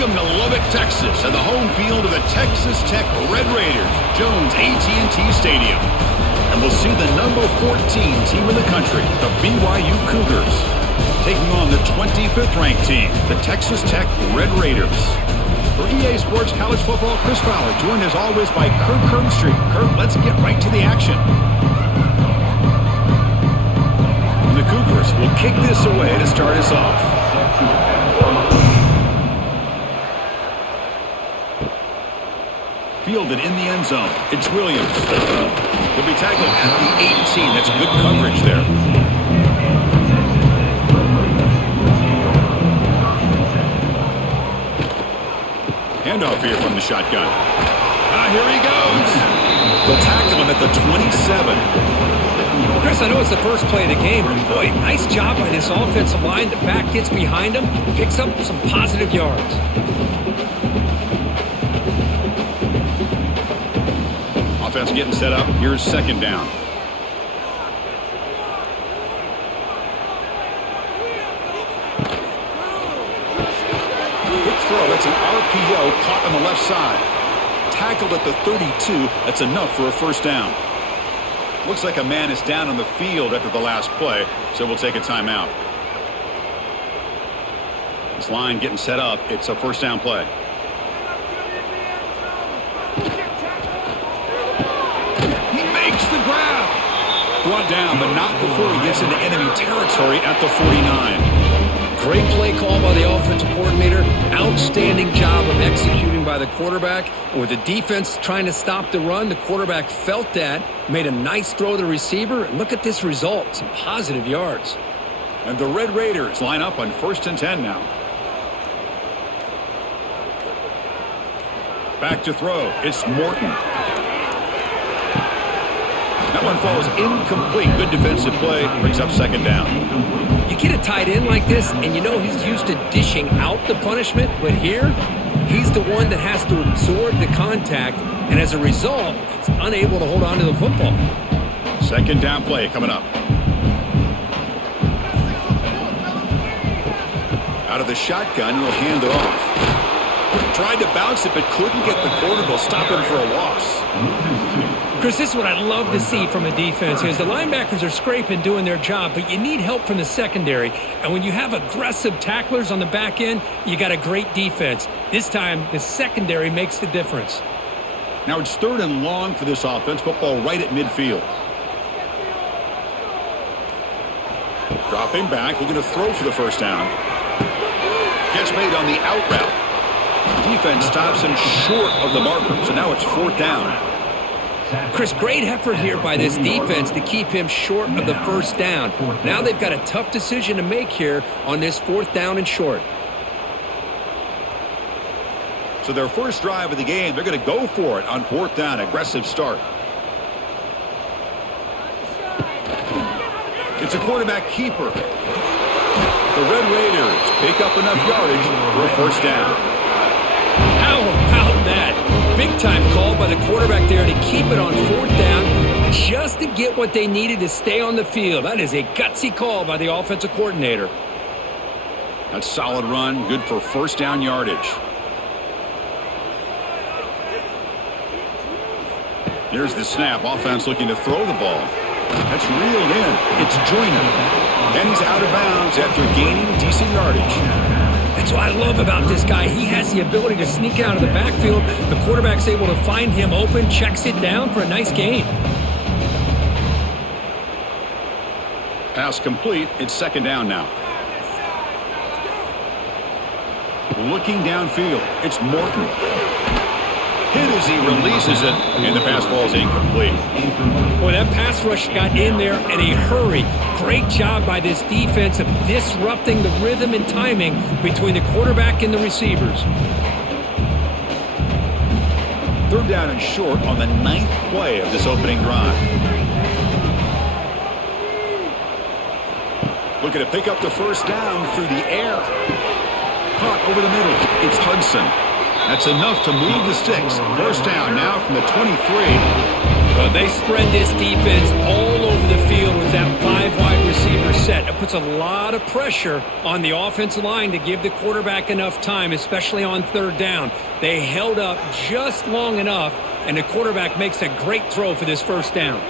Welcome to Lubbock, Texas, and the home field of the Texas Tech Red Raiders, Jones AT&T Stadium. And we'll see the number 14 team in the country, the BYU Cougars, taking on the 25th ranked team, the Texas Tech Red Raiders. For EA Sports College Football, Chris Fowler, joined as always by Kirk Herbstreit. Kirk, let's get right to the action. And the Cougars will kick this away to start us off. Fielded in the end zone. It's Williams. He'll be tackled at the 18. That's good coverage there. Handoff here from the shotgun. Here he goes. They'll tackle him at the 27. Chris, I know it's the first play of the game, but boy, nice job by this offensive line. The back gets behind him, picks up some positive yards. Offense getting set up. Here's second down. Quick throw. That's an RPO caught on the left side. Tackled at the 32. That's enough for a first down. Looks like a man is down on the field after the last play, so we'll take a timeout. This line getting set up. It's a first down play. Brought down, but not before he gets into enemy territory at the 49. Great play call by the offensive coordinator. Outstanding job of executing by the quarterback. With the defense trying to stop the run, the quarterback felt that, made a nice throw to the receiver, and look at this result, some positive yards. And the Red Raiders line up on 1st and 10 now. Back to throw. It's Morton. That one falls incomplete. Good defensive play. Brings up second down. You get a tight end like this, and you know he's used to dishing out the punishment, but here, he's the one that has to absorb the contact, and as a result, he's unable to hold on to the football. Second down play coming up. Out of the shotgun, he'll hand it off. Tried to bounce it, but couldn't get the corner to stop him for a loss. Chris, this is what I love to see from a defense is the linebackers are scraping, doing their job, but you need help from the secondary. And when you have aggressive tacklers on the back end, you got a great defense. This time, the secondary makes the difference. Now it's 3rd and long for this offense. Football right at midfield. Dropping back, looking to throw for the first down. Catch made on the out route. Defense stops him short of the marker, so now it's 4th down. Chris, great effort here by this defense to keep him short of the first down. Now they've got a tough decision to make here on this 4th down and short. So their first drive of the game, they're going to go for it on 4th down. Aggressive start. It's a quarterback keeper. The Red Raiders pick up enough yardage for a first down. How about that? Big time call by the quarterback there to keep it on 4th down just to get what they needed to stay on the field. That is a gutsy call by the offensive coordinator. That's a solid run, good for first down yardage. Here's the snap. Offense looking to throw the ball. That's reeled in. It's Joyner. And he's out of bounds after gaining decent yardage. That's what I love about this guy. He has the ability to sneak out of the backfield. The quarterback's able to find him open, checks it down for a nice gain. Pass complete. It's 2nd down now. Looking downfield. It's Morton. Hit as he releases it, and the pass ball is incomplete. Boy, that pass rush got in there in a hurry. Great job by this defense of disrupting the rhythm and timing between the quarterback and the receivers. 3rd down and short on the 9th play of this opening drive. Looking to pick up the first down through the air. Caught over the middle. It's Hudson. That's enough to move the sticks. First down now from the 23. They spread this defense all over the field with that 5 wide receiver. receiver set. It puts a lot of pressure on the offensive line to give the quarterback enough time, especially on third down. They held up just long enough, and the quarterback makes a great throw for this first down.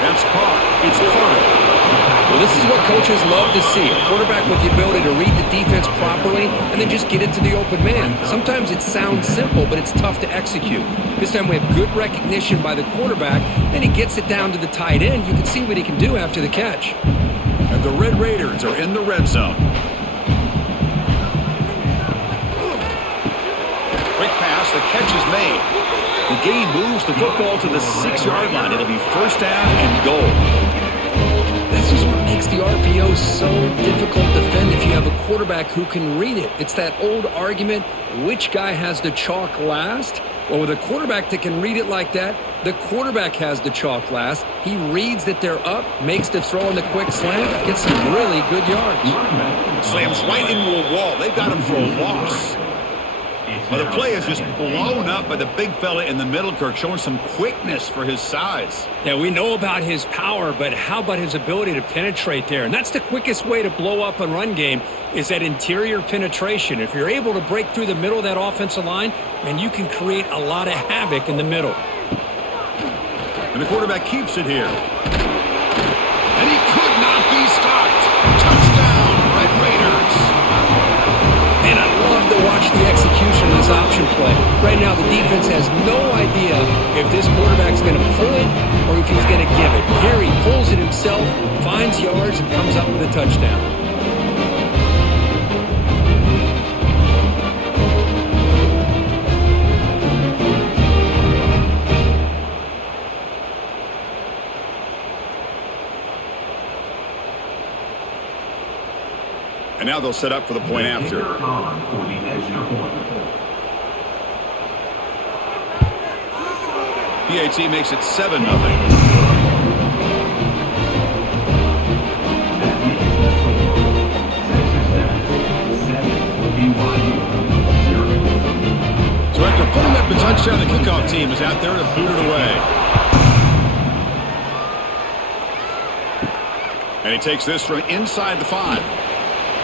That's caught. It's caught. Well, this is what coaches love to see. A quarterback with the ability to read the defense properly and then just get it to the open man. Sometimes it sounds simple, but it's tough to execute. This time we have good recognition by the quarterback, then he gets it down to the tight end. You can see what he can do after the catch. And the Red Raiders are in the red zone. Quick pass, the catch is made. The game moves the football to the 6-yard line. It'll be first down and goal. This is what makes the RPO so difficult to defend if you have a quarterback who can read it. It's that old argument, which guy has the chalk last? Well, with a quarterback that can read it like that, the quarterback has the chalk last. He reads that they're up, makes the throw on the quick slant, gets some really good yards. Slams right into a wall. They've got him for a loss. Well, the play is just blown up by the big fella in the middle, Kirk, showing some quickness for his size. Yeah, we know about his power, but how about his ability to penetrate there? And that's the quickest way to blow up a run game is that interior penetration. If you're able to break through the middle of that offensive line, then you can create a lot of havoc in the middle. And the quarterback keeps it here. And he could not be stopped. Touchdown, Red Raiders. And I love to watch the execution of this option play. Right now, the defense has no idea if this quarterback's going to pull it or if he's going to give it. Here he pulls it himself, finds yards, and comes up with a touchdown. And now they'll set up for the point after. PAT makes it 7-0. So after putting up the touchdown, the kickoff team is out there to boot it away. And he takes this from inside the 5.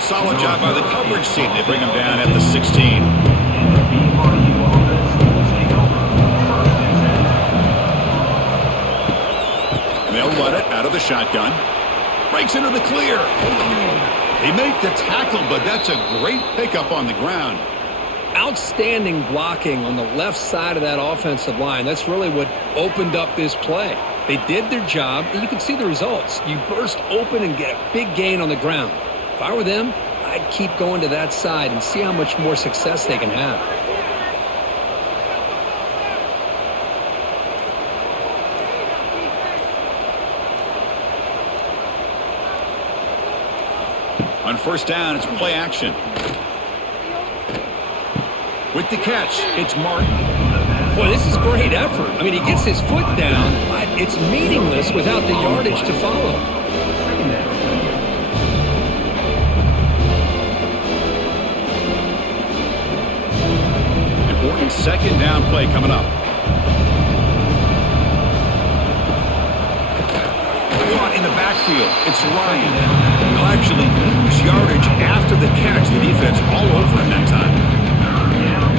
Solid job by the coverage team. They bring him down at the 16. And they'll run it out of the shotgun. Breaks into the clear. They make the tackle, but that's a great pickup on the ground. Outstanding blocking on the left side of that offensive line. That's really what opened up this play. They did their job, and you can see the results. You burst open and get a big gain on the ground. If I were them, I'd keep going to that side and see how much more success they can have. On first down, it's play action. With the catch, it's Martin. Boy, this is great effort. I mean, he gets his foot down, but it's meaningless without the yardage to follow. Important second down play coming up. Caught in the backfield. It's Ryan. He'll actually lose yardage after the catch. The defense all over him that time.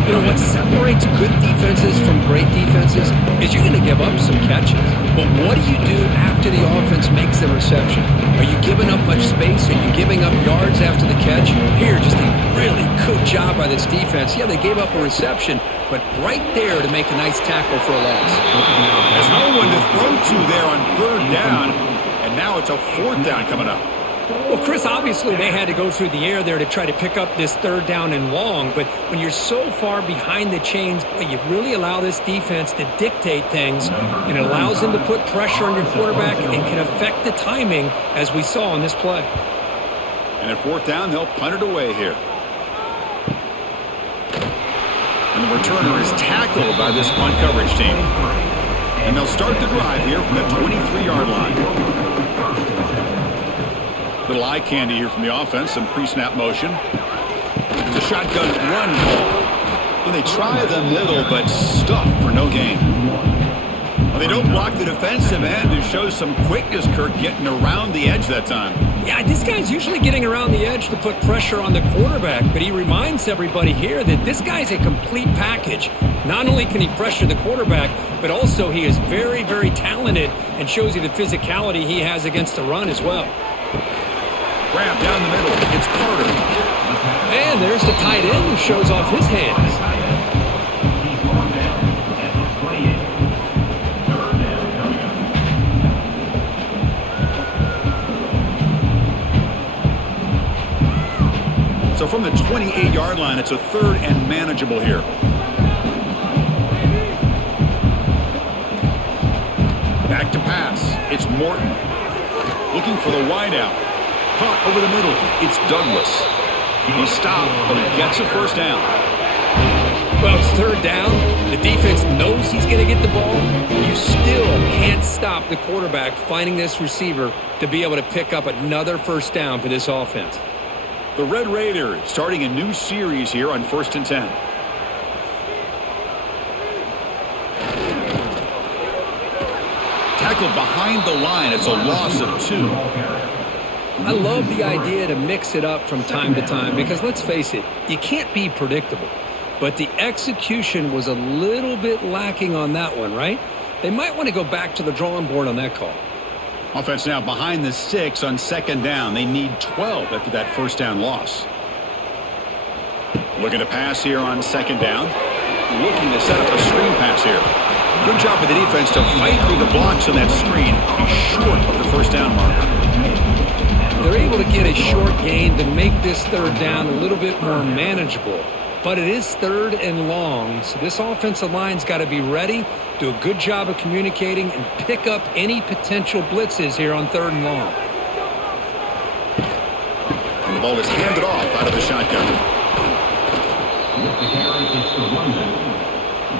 You know, what separates good defenses from great defenses is you're going to give up some catches. But what do you do after the offense makes the reception? Are you giving up much space? Are you giving up yards after the catch? Here, just a really good job by this defense. Yeah, they gave up a reception, but right there to make a nice tackle for a loss. There's no one to throw to there on third down, and now it's a fourth down coming up. Well, Chris, obviously they had to go through the air there to try to pick up this third down and long, but when you're so far behind the chains, boy, you really allow this defense to dictate things, and it allows them to put pressure on your quarterback and can affect the timing, as we saw on this play. And at fourth down, they'll punt it away here. And the returner is tackled by this punt coverage team. And they'll start the drive here from the 23-yard line. Little eye candy here from the offense, some pre-snap motion. It's a shotgun run call. Well, they try the middle, but stuffed for no gain. Well, they don't block the defensive end and show some quickness, Kirk, getting around the edge that time. Yeah, this guy's usually getting around the edge to put pressure on the quarterback, but he reminds everybody here that this guy's a complete package. Not only can he pressure the quarterback, but also he is very, very talented and shows you the physicality he has against the run as well. Grab down the middle. It's Carter. And there's the tight end who shows off his hands. So from the 28-yard line, it's a third and manageable here. Back to pass. It's Morton. Looking for the wideout. Caught over the middle. It's Douglas. He stopped, but he gets a first down. Well, it's third down. The defense knows he's going to get the ball. You still can't stop the quarterback finding this receiver to be able to pick up another first down for this offense. The Red Raiders starting a new series here on 1st and 10. Tackled behind the line. It's a loss of 2. I love the idea to mix it up from time to time because, let's face it, you can't be predictable. But the execution was a little bit lacking on that one, right? They might want to go back to the drawing board on that call. Offense now behind the 6 on 2nd down. They need 12 after that first down loss. Looking to pass here on 2nd down. Looking to set up a screen pass here. Good job with the defense to fight through the blocks on that screen. He's short of the first down marker. They're able to get a short gain to make this third down a little bit more manageable. But it is third and long, so this offensive line's got to be ready, do a good job of communicating, and pick up any potential blitzes here on 3rd and long. And the ball is handed off out of the shotgun. With the carry, it's the running.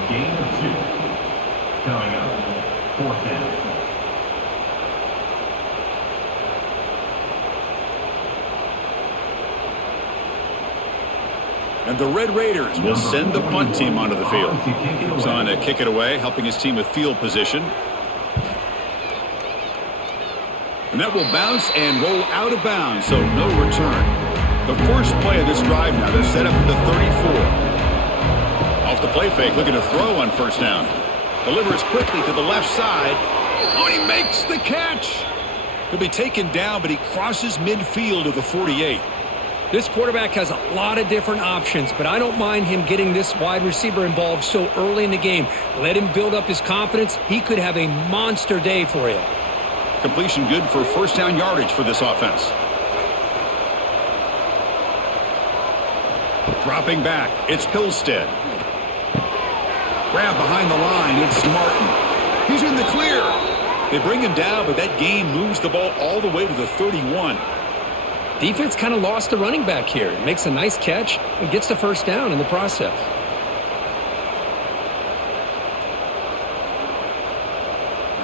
Gain of 2. Coming up, 4th down. And the Red Raiders will send the punt team onto the field. He's on to kick it away, helping his team with field position. And that will bounce and roll out of bounds, so no return. The first play of this drive now, they're set up at the 34. Off the play fake, looking to throw on 1st down. Delivers quickly to the left side. Oh, he makes the catch. He'll be taken down, but he crosses midfield to the 48. This quarterback has a lot of different options, but I don't mind him getting this wide receiver involved so early in the game. Let him build up his confidence. He could have a monster day for you. Completion good for first down yardage for this offense. Dropping back, it's Pilstead. Grab behind the line, it's Martin. He's in the clear. They bring him down, but that gain moves the ball all the way to the 31. Defense kind of lost the running back here. Makes a nice catch and gets the first down in the process.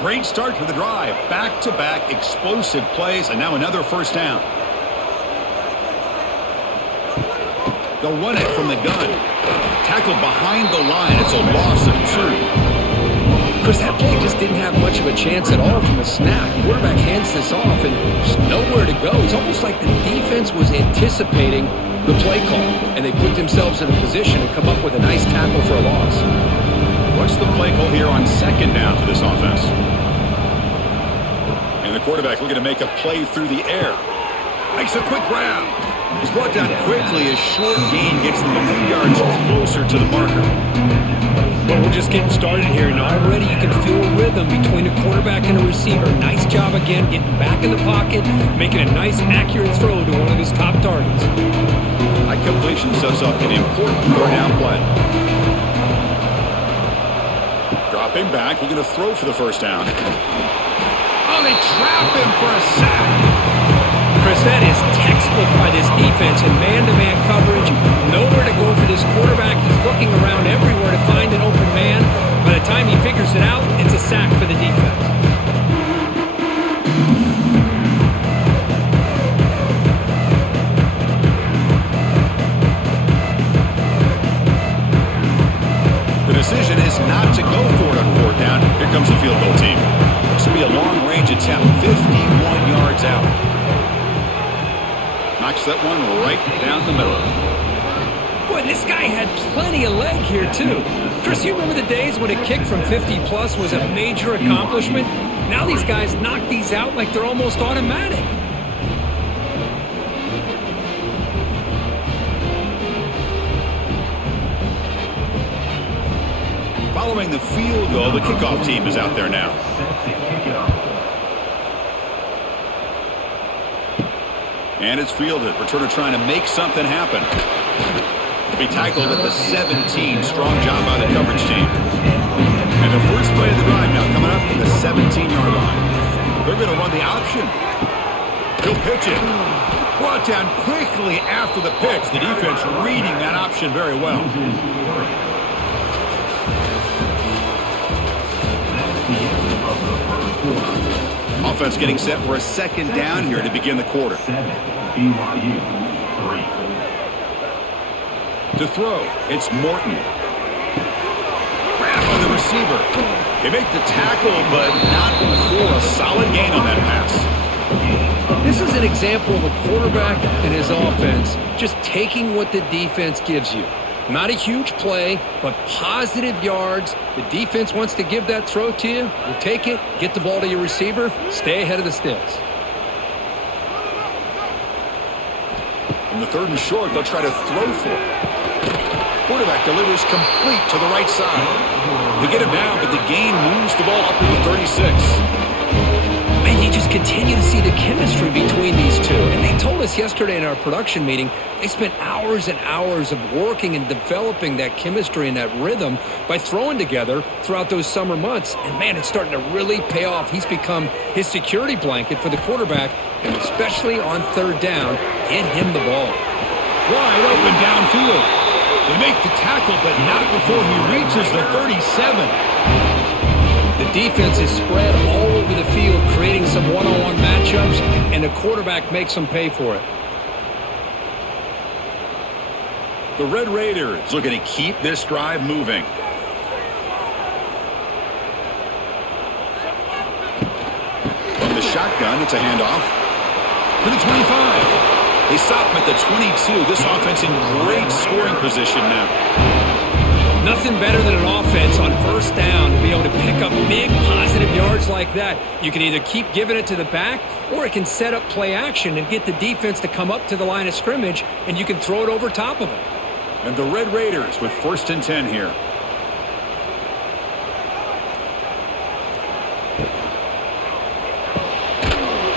Great start to the drive. Back-to-back explosive plays, and now another first down. They'll run it from the gun. Tackled behind the line. It's a loss of 2. Chris, that play just didn't have much of a chance at all from the snap. The quarterback hands this off and just nowhere to go. It's almost like the defense was anticipating the play call, and they put themselves in a position to come up with a nice tackle for a loss. What's the play call here on 2nd down for this offense? And the quarterback looking to make a play through the air. Makes a quick grab. He's brought down quickly. A short gain gets them a few yards closer to the marker. Well, we're just getting started here, and already you can feel a rhythm between a quarterback and a receiver. Nice job again, getting back in the pocket, making a nice, accurate throw to one of his top targets. High completion sets up an important 3rd down play. Dropping back, looking to throw for the first down. Oh, they trap him for a sack. Chris, that is textbook by this defense in man-to-man coverage. Nowhere to go for this quarterback. He's looking around everywhere to find an open man. By the time he figures it out, it's a sack for the defense. The decision is not to go for it on 4th down. Here comes the field goal Knocks that one right down the middle. Boy, this guy had plenty of leg here, too. Chris, you remember the days when a kick from 50-plus was a major accomplishment? Now these guys knock these out like they're almost automatic. Following the field goal, the kickoff team is out there now. And it's fielded. Returner trying to make something happen. To be tackled at the 17. Strong job by the coverage team. And the first play of the drive now coming up from the 17-yard line. They're going to run the option. He'll pitch it. Brought down quickly after the pitch. The defense reading that option very well. Offense getting set for a second down here to begin the quarter. BYU 3. To throw, it's Morton. Grab on the receiver. They make the tackle, but not for a solid gain on that pass. This is an example of a quarterback and his offense just taking what the defense gives you. Not a huge play, but positive yards. The defense wants to give that throw to you. You take it, get the ball to your receiver, stay ahead of the sticks. In the 3rd and short, they'll try to throw for it. Quarterback delivers complete to the right side. They get him down, but the gain moves the ball up to the 36. And you just continue to see the chemistry between these two. And they told us yesterday in our production meeting, they spent hours and hours of working and developing that chemistry and that rhythm by throwing together throughout those summer months. And, man, it's starting to really pay off. He's become his security blanket for the quarterback, and especially on 3rd down, get him the ball. Wide open downfield. They make the tackle, but not before he reaches the 37. The defense is spread all over the field, creating some one-on-one matchups, and the quarterback makes them pay for it. The Red Raiders looking to keep this drive moving. From the shotgun, it's a handoff to the 25. They stop him at the 22. This offense in great scoring position now. Nothing better than an offense on 1st down to be able to pick up big positive yards like that. You can either keep giving it to the back, or it can set up play action and get the defense to come up to the line of scrimmage, and you can throw it over top of them. And the Red Raiders with 1st and 10 here.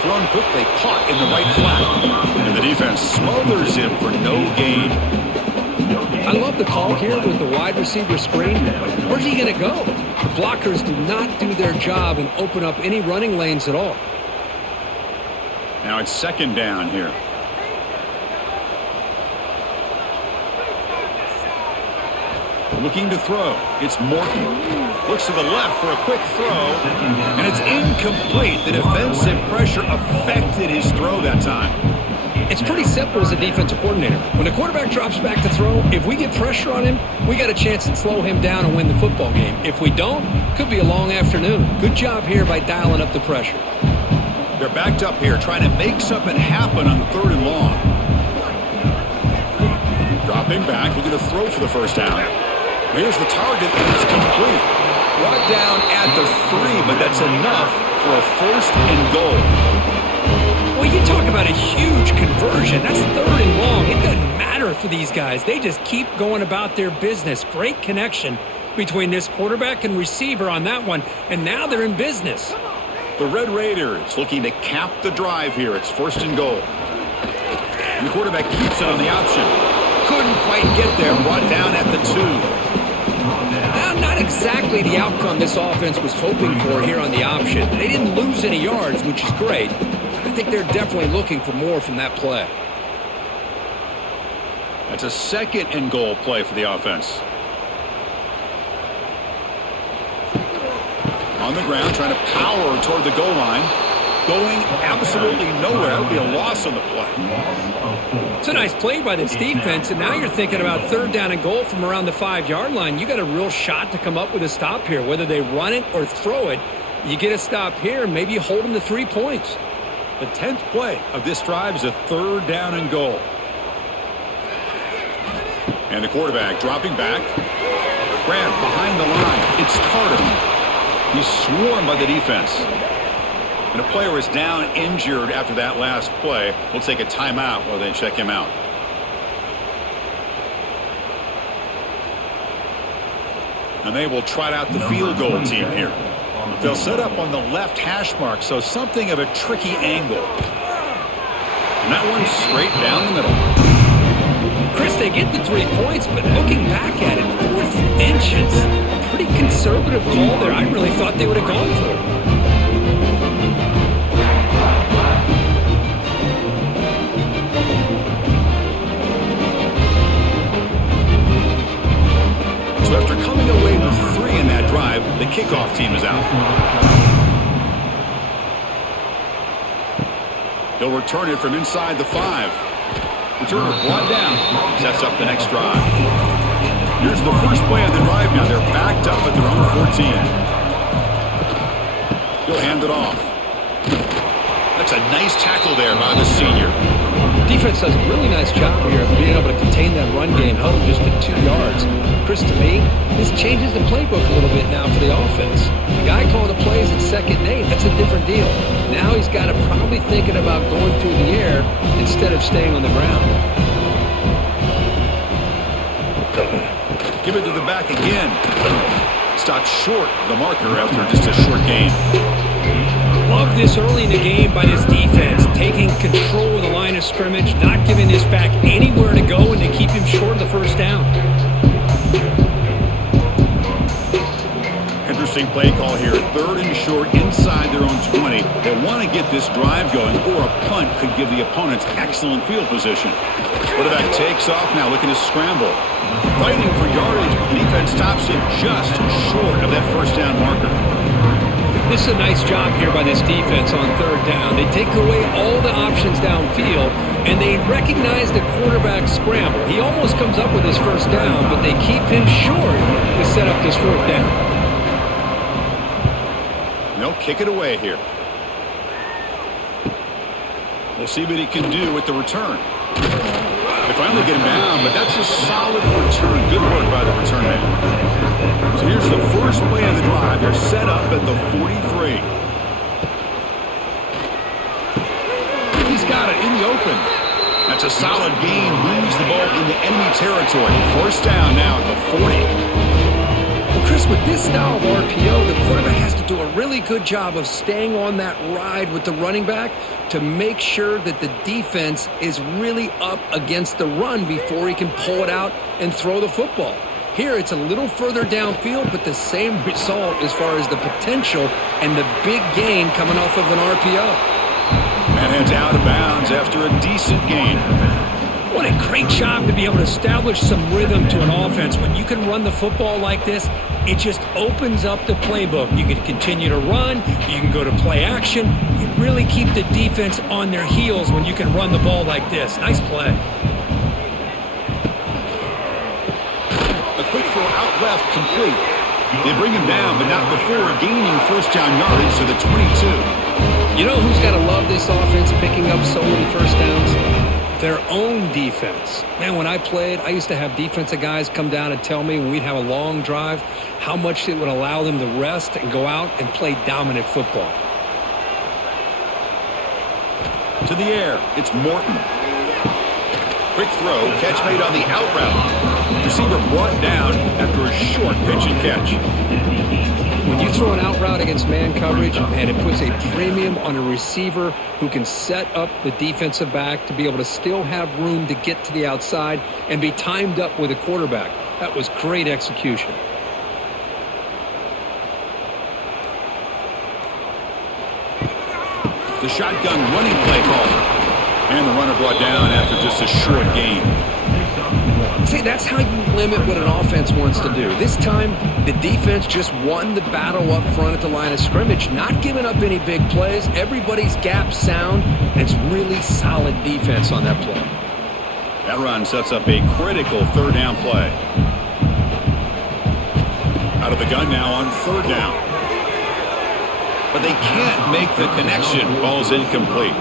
Thrown quickly, caught in the right flat. And the defense smothers him for no gain. I love the call here with the wide receiver screen. Where's he going to go? The blockers do not do their job and open up any running lanes at all. Now it's 2nd down here. Looking to throw. It's Morton. Looks to the left for a quick throw. And it's incomplete. The defensive pressure affected his throw that time. It's pretty simple as a defensive coordinator. When the quarterback drops back to throw, if we get pressure on him, we got a chance to slow him down and win the football game. If we don't, could be a long afternoon. Good job here by dialing up the pressure. They're backed up here trying to make something happen on the 3rd and long. Dropping back, looking to throw for the 1st down. Here's the target, and it's complete. Brought down at the 3, but that's enough for a 1st and goal. Well, you talk about a huge conversion. That's 3rd and long. It doesn't matter for these guys. They just keep going about their business. Great connection between this quarterback and receiver on that one, and now they're in business. The Red Raiders looking to cap the drive here. It's 1st and goal. And the quarterback keeps it on the option. Couldn't quite get there. Brought down at the 2. Not exactly the outcome this offense was hoping for here on the option. They didn't lose any yards, which is great. I think they're definitely looking for more from that play. That's a 2nd and goal play for the offense. On the ground, trying to power toward the goal line. Going absolutely nowhere. It'll be a loss on the play. It's a nice play by this defense, and now you're thinking about 3rd down and goal from around the 5-yard line. You got a real shot to come up with a stop here. Whether they run it or throw it, you get a stop here, and maybe you hold them to 3 points. The 10th play of this drive is a 3rd down and goal. And the quarterback dropping back. Grab behind the line. It's Carter. He's swarmed by the defense. And a player is down injured after that last play. We'll take a timeout while they check him out. And they will trot out the field goal team here. They'll set up on the left hash mark, so something of a tricky angle. And that one's straight down the middle. Chris, they get the 3 points, but looking back at it, 4th and inches. Pretty conservative call there. I really thought they would have gone for it. So after coming away with 3 in that drive, the kickoff team is out. He'll return it from inside the 5. Returner brought down. Sets up the next drive. Here's the first play of the drive now. They're backed up at their own 14. He'll hand it off. That's a nice tackle there by the senior. Defense does a really nice job here of being able to contain that run game, held them just at 2 yards. Chris, to me, this changes the playbook a little bit now for the offense. The guy calling the plays at 2nd and 8, that's a different deal. Now he's got to probably thinking about going through the air instead of staying on the ground. Give it to the back again. Stopped short of the marker after just a short gain. Love this early in the game by this defense, taking control of the line of scrimmage, not giving this back anywhere to go, and to keep him short of the 1st down. Interesting play call here. 3rd and short inside their own 20. They want to get this drive going, or a punt could give the opponents excellent field position. Quarterback takes off now, looking to scramble. Fighting for yardage, but the defense stops it just short of that 1st down marker. This is a nice job here by this defense on 3rd down. They take away all the options downfield, and they recognize the quarterback scramble. He almost comes up with his 1st down, but they keep him short to set up this 4th down. They'll kick it away here. We'll see what he can do with the return. They finally get him down, but that's a solid return. Good work by the return man. So here's the first play of the drive. They're set up at the 43. He's got it in the open. That's a solid gain. Moves the ball into enemy territory. 1st down now at the 40. Well, Chris, with this style of RPO, the quarterback has to do a really good job of staying on that ride with the running back to make sure that the defense is really up against the run before he can pull it out and throw the football. Here, it's a little further downfield, but the same result as far as the potential and the big gain coming off of an RPO. And heads out of bounds after a decent gain. What a great job to be able to establish some rhythm to an offense. When you can run the football like this, it just opens up the playbook. You can continue to run. You can go to play action. You really keep the defense on their heels when you can run the ball like this. Nice play. A quick throw out left, complete. They bring him down, but not before gaining 1st down yardage to the 22. You know who's got to love this offense picking up so many 1st downs? Their own defense. Man, when I played, I used to have defensive guys come down and tell me when we'd have a long drive how much it would allow them to rest and go out and play dominant football. To the air, it's Morton. Quick throw, catch made on the out route. Receiver brought down after a short pitch and catch. When you throw an out route against man coverage, and it puts a premium on a receiver who can set up the defensive back to be able to still have room to get to the outside and be timed up with a quarterback. That was great execution. The shotgun running play call. And the runner brought down after just a short gain. See, that's how you limit what an offense wants to do. This time, the defense just won the battle up front at the line of scrimmage, not giving up any big plays. Everybody's gap sound, and it's really solid defense on that play. That run sets up a critical 3rd down play. Out of the gun now on 3rd down. but they can't make the connection. Ball's incomplete.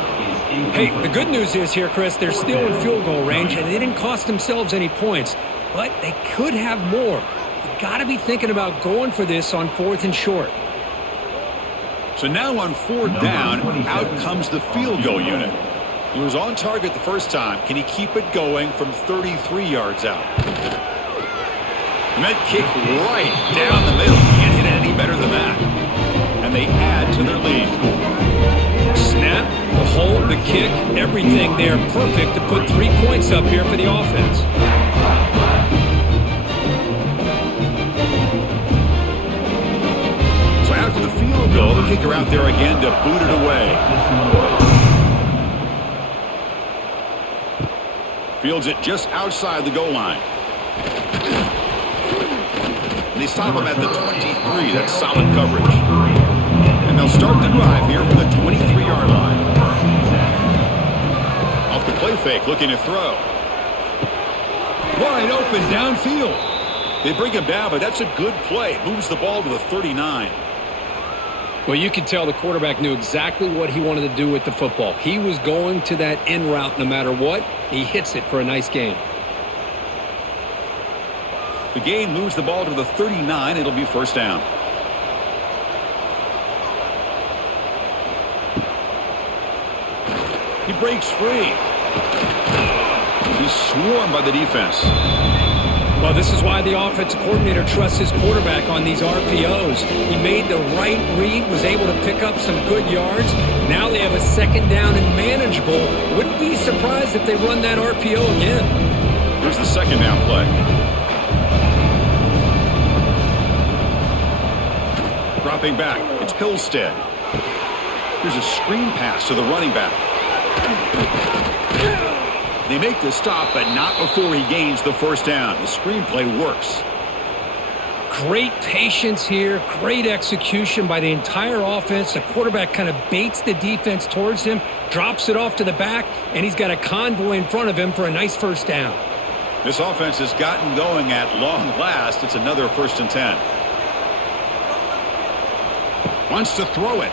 Hey, the good news is here, Chris, they're still in field goal range, and they didn't cost themselves any points, but they could have more. You got to be thinking about going for this on 4th and short. So now on 4th down, out comes the field goal unit. He was on target the first time. Can he keep it going from 33 yards out? That kick right down the middle. Can't hit any better than that. And they add to their lead. Snap, the hold, the kick, everything there perfect to put 3 points up here for the offense. So after the field goal, the kicker out there again to boot it away. Fields it just outside the goal line. And they stop him at the 23. That's solid coverage. And they'll start the drive here from the 23-yard line. Off the play fake, looking to throw. Wide open downfield. They bring him down, but that's a good play. Moves the ball to the 39. Well, you could tell the quarterback knew exactly what he wanted to do with the football. He was going to that in route no matter what. He hits it for a nice gain. The game moves the ball to the 39. It'll be first down. He breaks free. He's swarmed by the defense. Well, this is why the offensive coordinator trusts his quarterback on these RPOs. He made the right read, was able to pick up some good yards. Now they have a 2nd down and manageable. Wouldn't be surprised if they run that RPO again. Here's the 2nd down play. Dropping back, it's Hillstead. Here's a screen pass to the running back. They make the stop, but not before he gains the first down. The screenplay works. Great patience here, great execution by the entire offense. The quarterback kind of baits the defense towards him, drops it off to the back, and he's got a convoy in front of him for a nice first down. This offense has gotten going at long last. It's another 1st and 10. Wants to throw it.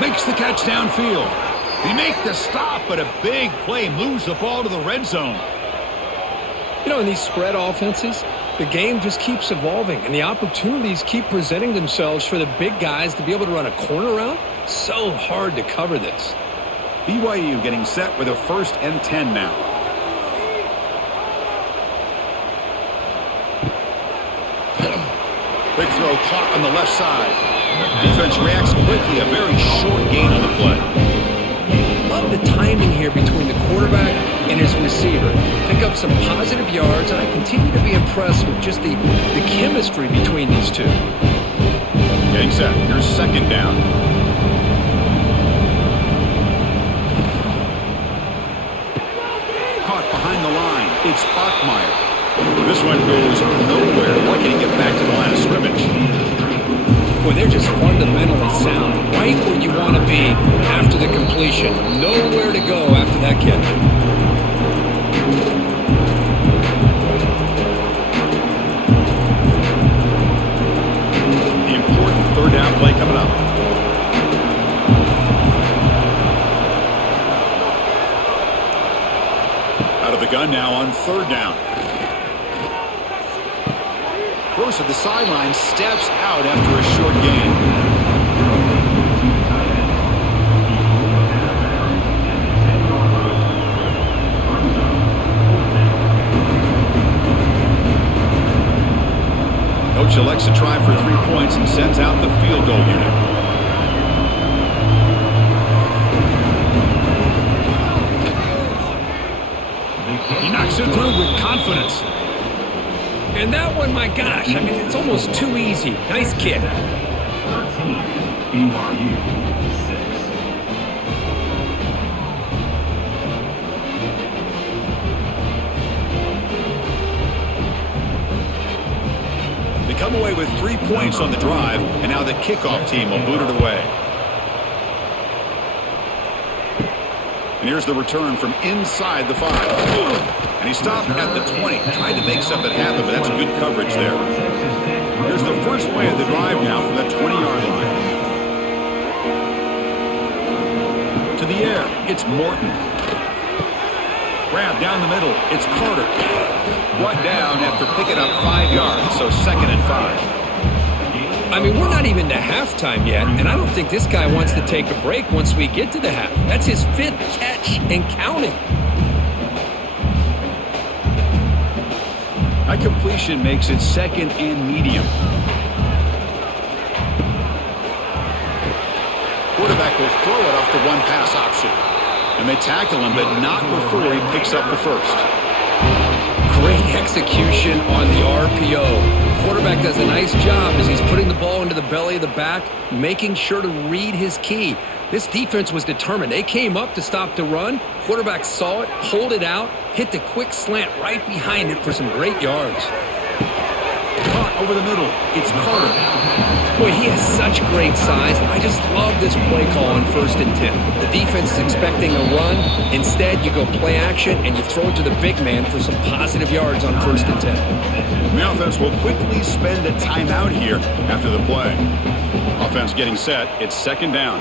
Makes the catch downfield. They make the stop, but a big play moves the ball to the red zone. You know, in these spread offenses, the game just keeps evolving, and the opportunities keep presenting themselves for the big guys to be able to run a corner route. So hard to cover this. BYU getting set with a 1st and 10 now. Big throw caught on the left side. Defense reacts quickly. A very short gain on the play. Love the timing here between the quarterback and his receiver. Pick up some positive yards, and I continue to be impressed with just the chemistry between these two. Getting set. Here's 2nd down. Caught behind the line. It's Bachmeier. This one goes nowhere. Why can't he get back to the line of scrimmage? Boy, they're just fundamentally sound. Right where you want to be after the completion. Nowhere to go after that catch. The important 3rd down play coming up. Out of the gun now on 3rd down. Bruce at the sideline steps out after a short gain. Coach elects to try for 3 points and sends out the field goal unit. He knocks it through with confidence. And that one, my gosh, I mean, it's almost too easy. Nice kick. 13, BYU 6. They come away with 3 points on the drive, and now the kickoff team will boot it away. And here's the return from inside the 5. And he stopped at the 20. Tried to make something happen, but that's good coverage there. Here's the first play of the drive now from the 20-yard line. To the air, it's Morton. Grab down the middle, it's Carter. Brought down after picking up 5 yards, so 2nd and 5. I mean, we're not even to halftime yet, and I don't think this guy wants to take a break once we get to the half. That's his 5th catch and counting. That completion makes it 2nd and medium. Quarterback will throw it off the one-pass option. And they tackle him, but not before he picks up the first. Great execution on the RPO. Quarterback does a nice job as he's putting the ball into the belly of the back, making sure to read his key. This defense was determined. They came up to stop the run. Quarterback saw it, pulled it out, hit the quick slant right behind it for some great yards. Caught over the middle. It's Carter. Boy, he has such great size. I just love this play call on 1st and 10. The defense is expecting a run. Instead, you go play action and you throw it to the big man for some positive yards on 1st and 10. The offense will quickly spend a timeout here after the play. Offense getting set. It's 2nd down.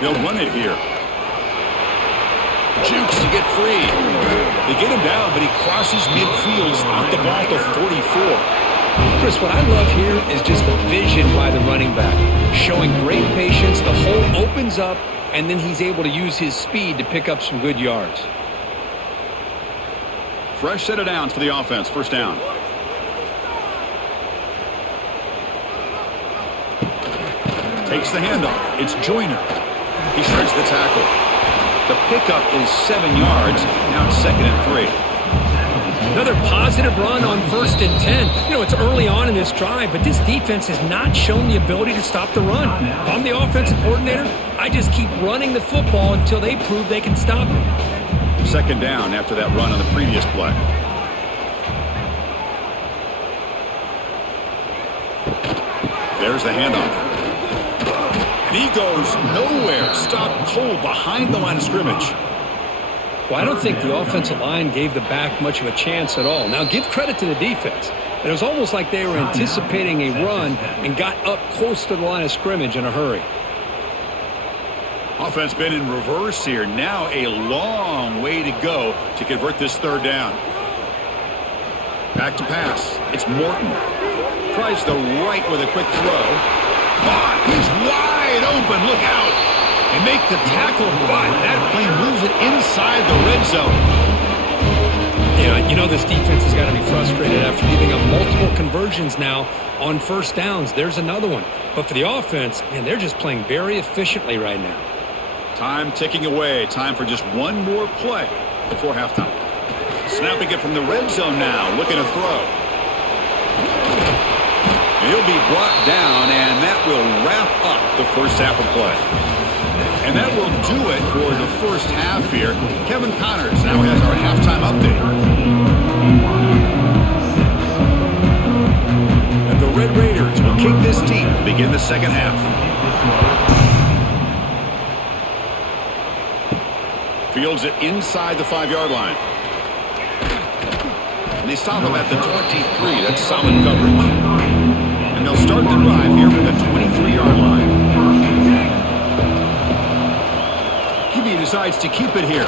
They'll run it here. Jukes to get free. They get him down, but he crosses midfield, stopped the ball to 44. Chris, what I love here is just the vision by the running back. Showing great patience, the hole opens up, and then he's able to use his speed to pick up some good yards. Fresh set of downs for the offense. 1st down. Takes the handoff. It's Joyner. He shreds the tackle. The pickup is 7 yards. Now it's 2nd and 3. Another positive run on 1st and 10. You know, it's early on in this drive, but this defense has not shown the ability to stop the run. If I'm the offensive coordinator, I just keep running the football until they prove they can stop it. 2nd down after that run on the previous play. There's the handoff. And he goes nowhere. Stopped cold behind the line of scrimmage. Well, I don't think the offensive line gave the back much of a chance at all. Now, give credit to the defense. It was almost like they were anticipating a run and got up close to the line of scrimmage in a hurry. Offense been in reverse here. Now a long way to go to convert this 3rd down. Back to pass. It's Morton. Tries the right with a quick throw. Caught. He's wide open. Look out. And make the tackle, but that play moves it inside the red zone. Yeah, you know this defense has got to be frustrated after giving up multiple conversions now on 1st downs. There's another one. But for the offense, man, they're just playing very efficiently right now. Time ticking away. Time for just one more play before halftime. Snapping it from the red zone now. Looking to throw. He'll be brought down, and that will wrap up the first half of play. And that will do it for the first half here. Kevin Connors now has our halftime update. And the Red Raiders will kick this deep to begin the 2nd half. Fields it inside the 5-yard line. And they stop him at the 23. That's solid coverage. And they'll start the drive here from the 23-yard line. QB decides to keep it here.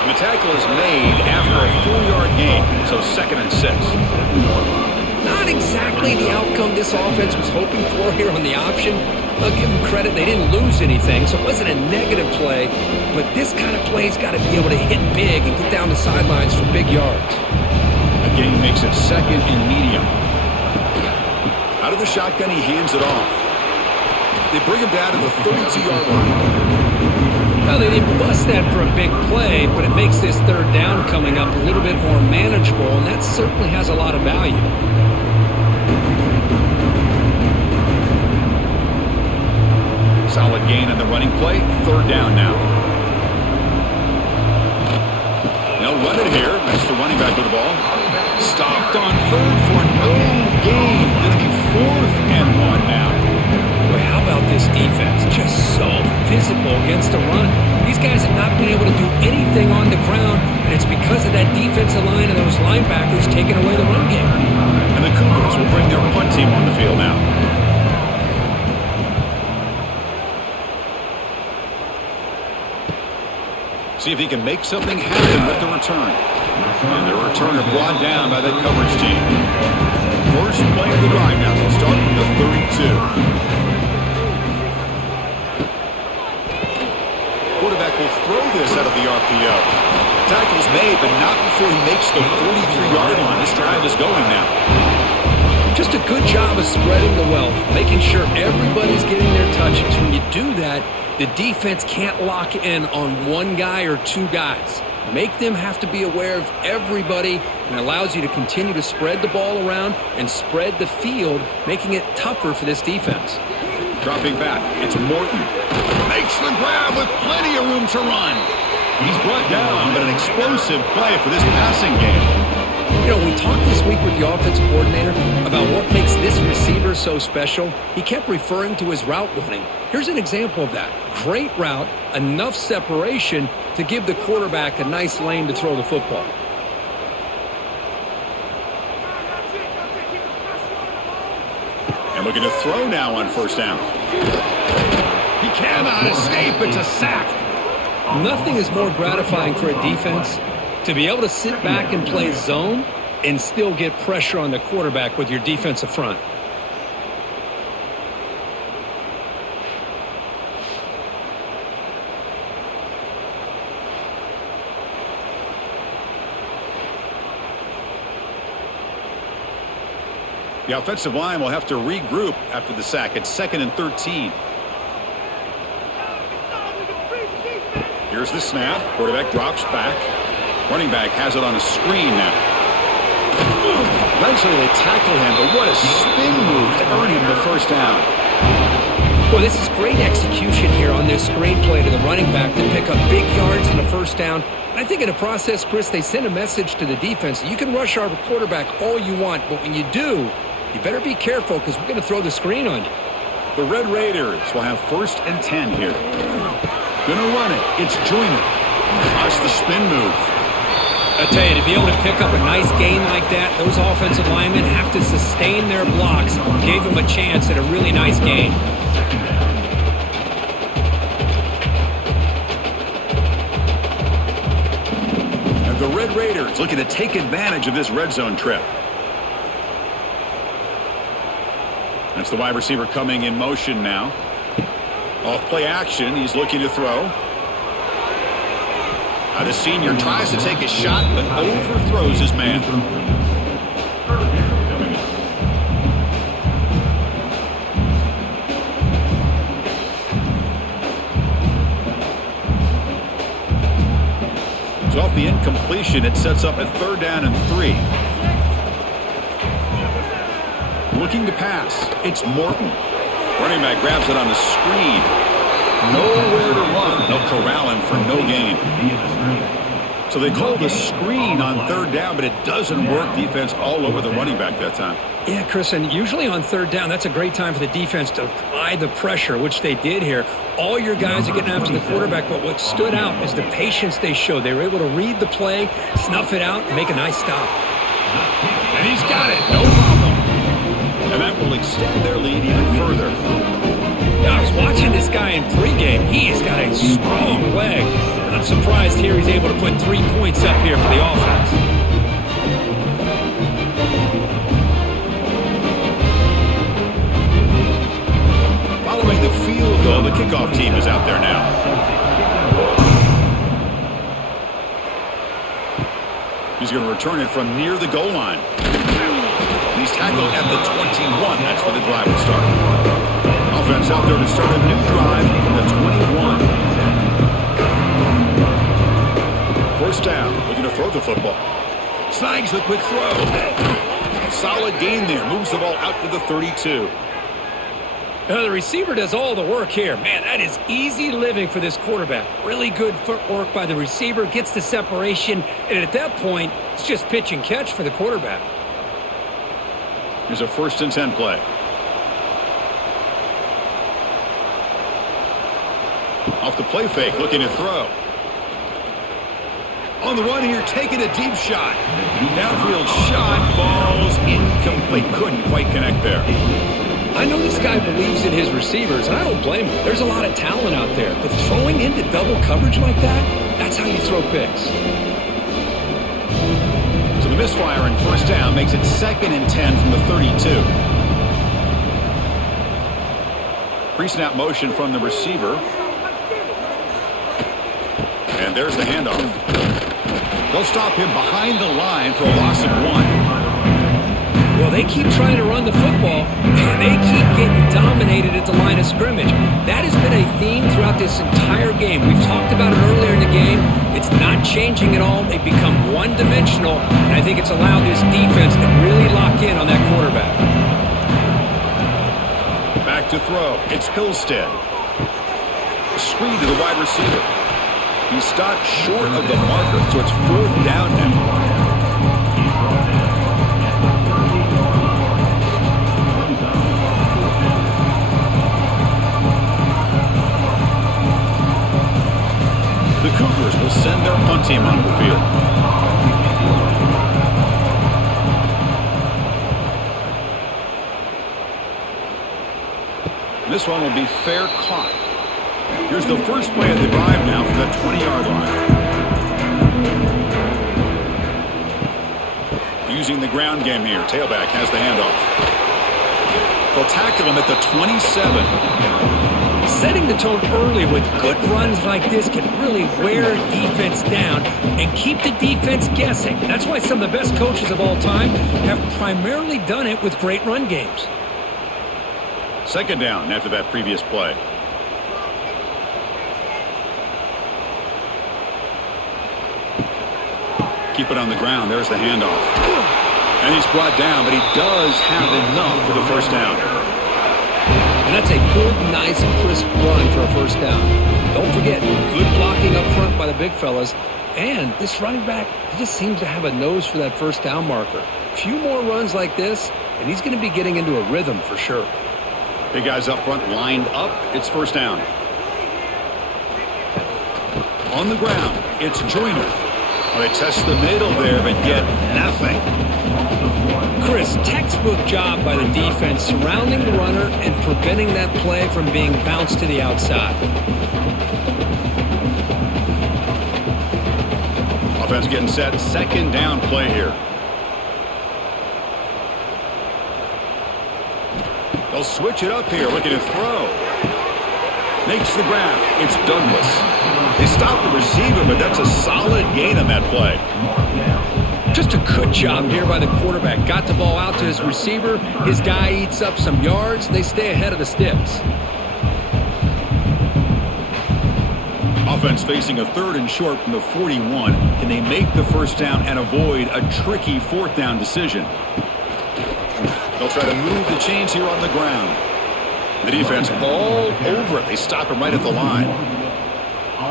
And the tackle is made after a 4-yard gain, so 2nd and 6. Not exactly the outcome this offense was hoping for here on the option. I'll give them credit. They didn't lose anything, so it wasn't a negative play. But this kind of play's got to be able to hit big and get down the sidelines for big yards. A gain makes it 2nd and medium. Out of the shotgun, he hands it off. They bring him down to the 32-yard line. Well, they didn't bust that for a big play, but it makes this 3rd down coming up a little bit more manageable, and that certainly has a lot of value. Solid gain on the running play. 3rd down now. They'll run it here. That's the running back with the ball. Stopped on 3rd for no gain. Going to be 4th and 1 now. Boy, how about this defense? Just so physical against the run. These These guys have not been able to do anything on the ground, and it's because of that defensive line and those linebackers taking away the run game. And the Cougars will bring their punt team on the field now. See if he can make something happen with the return. And the returner brought down by that coverage team. First play of the drive now. They'll start from the 32. Quarterback will throw this out of the RPO. Tackle's made, but not before he makes the 43-yard line. This drive is going now. Just a good job of spreading the wealth, making sure everybody's getting their touches. When you do that, the defense can't lock in on one guy or two guys. Make them have to be aware of everybody, and allows you to continue to spread the ball around and spread the field, making it tougher for this defense. Dropping back, it's Morton. Makes the grab with plenty of room to run. He's brought down, but an explosive play for this passing game. You know, we talked this week with the offensive coordinator about what makes this receiver so special. He kept referring to his route running. Here's an example of that. Great route, enough separation to give the quarterback a nice lane to throw the football. And looking to throw now on first down. He cannot escape. It's a sack. Nothing is more gratifying for a defense to be able to sit back and play zone and still get pressure on the quarterback with your defensive front. The offensive line will have to regroup after the sack. It's 2nd and 13. Here's the snap. Quarterback drops back. Running back has it on a screen now. Eventually they tackle him, but what a spin move to earn him the first down. Well, this is great execution here on this screen play to the running back to pick up big yards in the first down. And I think in the process, Chris, they send a message to the defense. You can rush our quarterback all you want, but when you do, you better be careful because we're going to throw the screen on you. The Red Raiders will have 1st and 10 here. Gonna run it. It's Joyner. That's the spin move. I tell you, to be able to pick up a nice gain like that, those offensive linemen have to sustain their blocks. Gave them a chance at a really nice gain. And the Red Raiders looking to take advantage of this red zone trip. That's the wide receiver coming in motion now. Off play action, he's looking to throw. The senior tries to take a shot, but overthrows his man. So off the incompletion, it sets up a 3rd down and 3. Looking to pass, it's Morton. Running back grabs it on the screen. Nowhere to run. They'll corral him for no gain. So they call the screen on 3rd down, but it doesn't work. Defense all over the running back that time. Yeah, Chris, and usually on 3rd down, that's a great time for the defense to apply the pressure, which they did here. All your guys are getting after the quarterback, but what stood out is the patience they showed. They were able to read the play, snuff it out, and make a nice stop. And he's got it. No problem. And that will extend their lead even further. Yeah, I was watching this guy in pregame. He has got a strong leg. Not surprised here he's able to put 3 points up here for the offense. Following the field goal, the kickoff team is out there now. He's going to return it from near the goal line. He's tackled at the 21. That's where the drive will start. Offense out there to start a new drive from the 21. First down, looking to throw the football. Snags the quick throw. Solid gain there. Moves the ball out to the 32. Now the receiver does all the work here. Man, that is easy living for this quarterback. Really good footwork by the receiver. Gets the separation. And at that point, it's just pitch and catch for the quarterback. Here's a 1st and 10 play. Off the play fake, looking to throw. On the run here, taking a deep shot. Downfield shot falls incomplete. Couldn't quite connect there. I know this guy believes in his receivers, and I don't blame him. There's a lot of talent out there, but throwing into double coverage like that, that's how you throw picks. So the misfire in first down makes it 2nd and 10 from the 32. Pre-snap motion from the receiver. And there's the handoff. They'll stop him behind the line for a loss of 1. Well, they keep trying to run the football, and they keep getting dominated at the line of scrimmage. That has been a theme throughout this entire game. We've talked about it earlier in the game. It's not changing at all. They've become one-dimensional, and I think it's allowed this defense to really lock in on that quarterback. Back to throw. It's Hillstead. Screen to the wide receiver. He stopped short of the marker, so it's 4th down now. The Cougars will send their punt team onto the field. This one will be fair caught. Here's the first play of the drive now from the 20-yard line. Using the ground game here. Tailback has the handoff. They'll tackle him at the 27. Setting the tone early with good runs like this can really wear defense down and keep the defense guessing. That's why some of the best coaches of all time have primarily done it with great run games. 2nd down after that previous play. Keep it on the ground. There's the handoff. And he's brought down, but he does have enough for the first down. And that's a good, nice, crisp run for a first down. Don't forget, good blocking up front by the big fellas. And this running back, he just seems to have a nose for that first down marker. A few more runs like this, and he's going to be getting into a rhythm for sure. Big guys up front lined up. It's first down. On the ground, it's Joyner. Well, they test the middle there, but get nothing. Chris, textbook job by the defense surrounding the runner and preventing that play from being bounced to the outside. Offense getting set. 2nd down play here. They'll switch it up here, looking to throw. Makes the grab. It's Douglas. They stop the receiver, but that's a solid gain on that play. Just a good job here by the quarterback. Got the ball out to his receiver. His guy eats up some yards. They stay ahead of the sticks. Offense facing a 3rd and short from the 41. Can they make the first down and avoid a tricky 4th down decision? They'll try to move the chains here on the ground. The defense all over it. They stop him right at the line.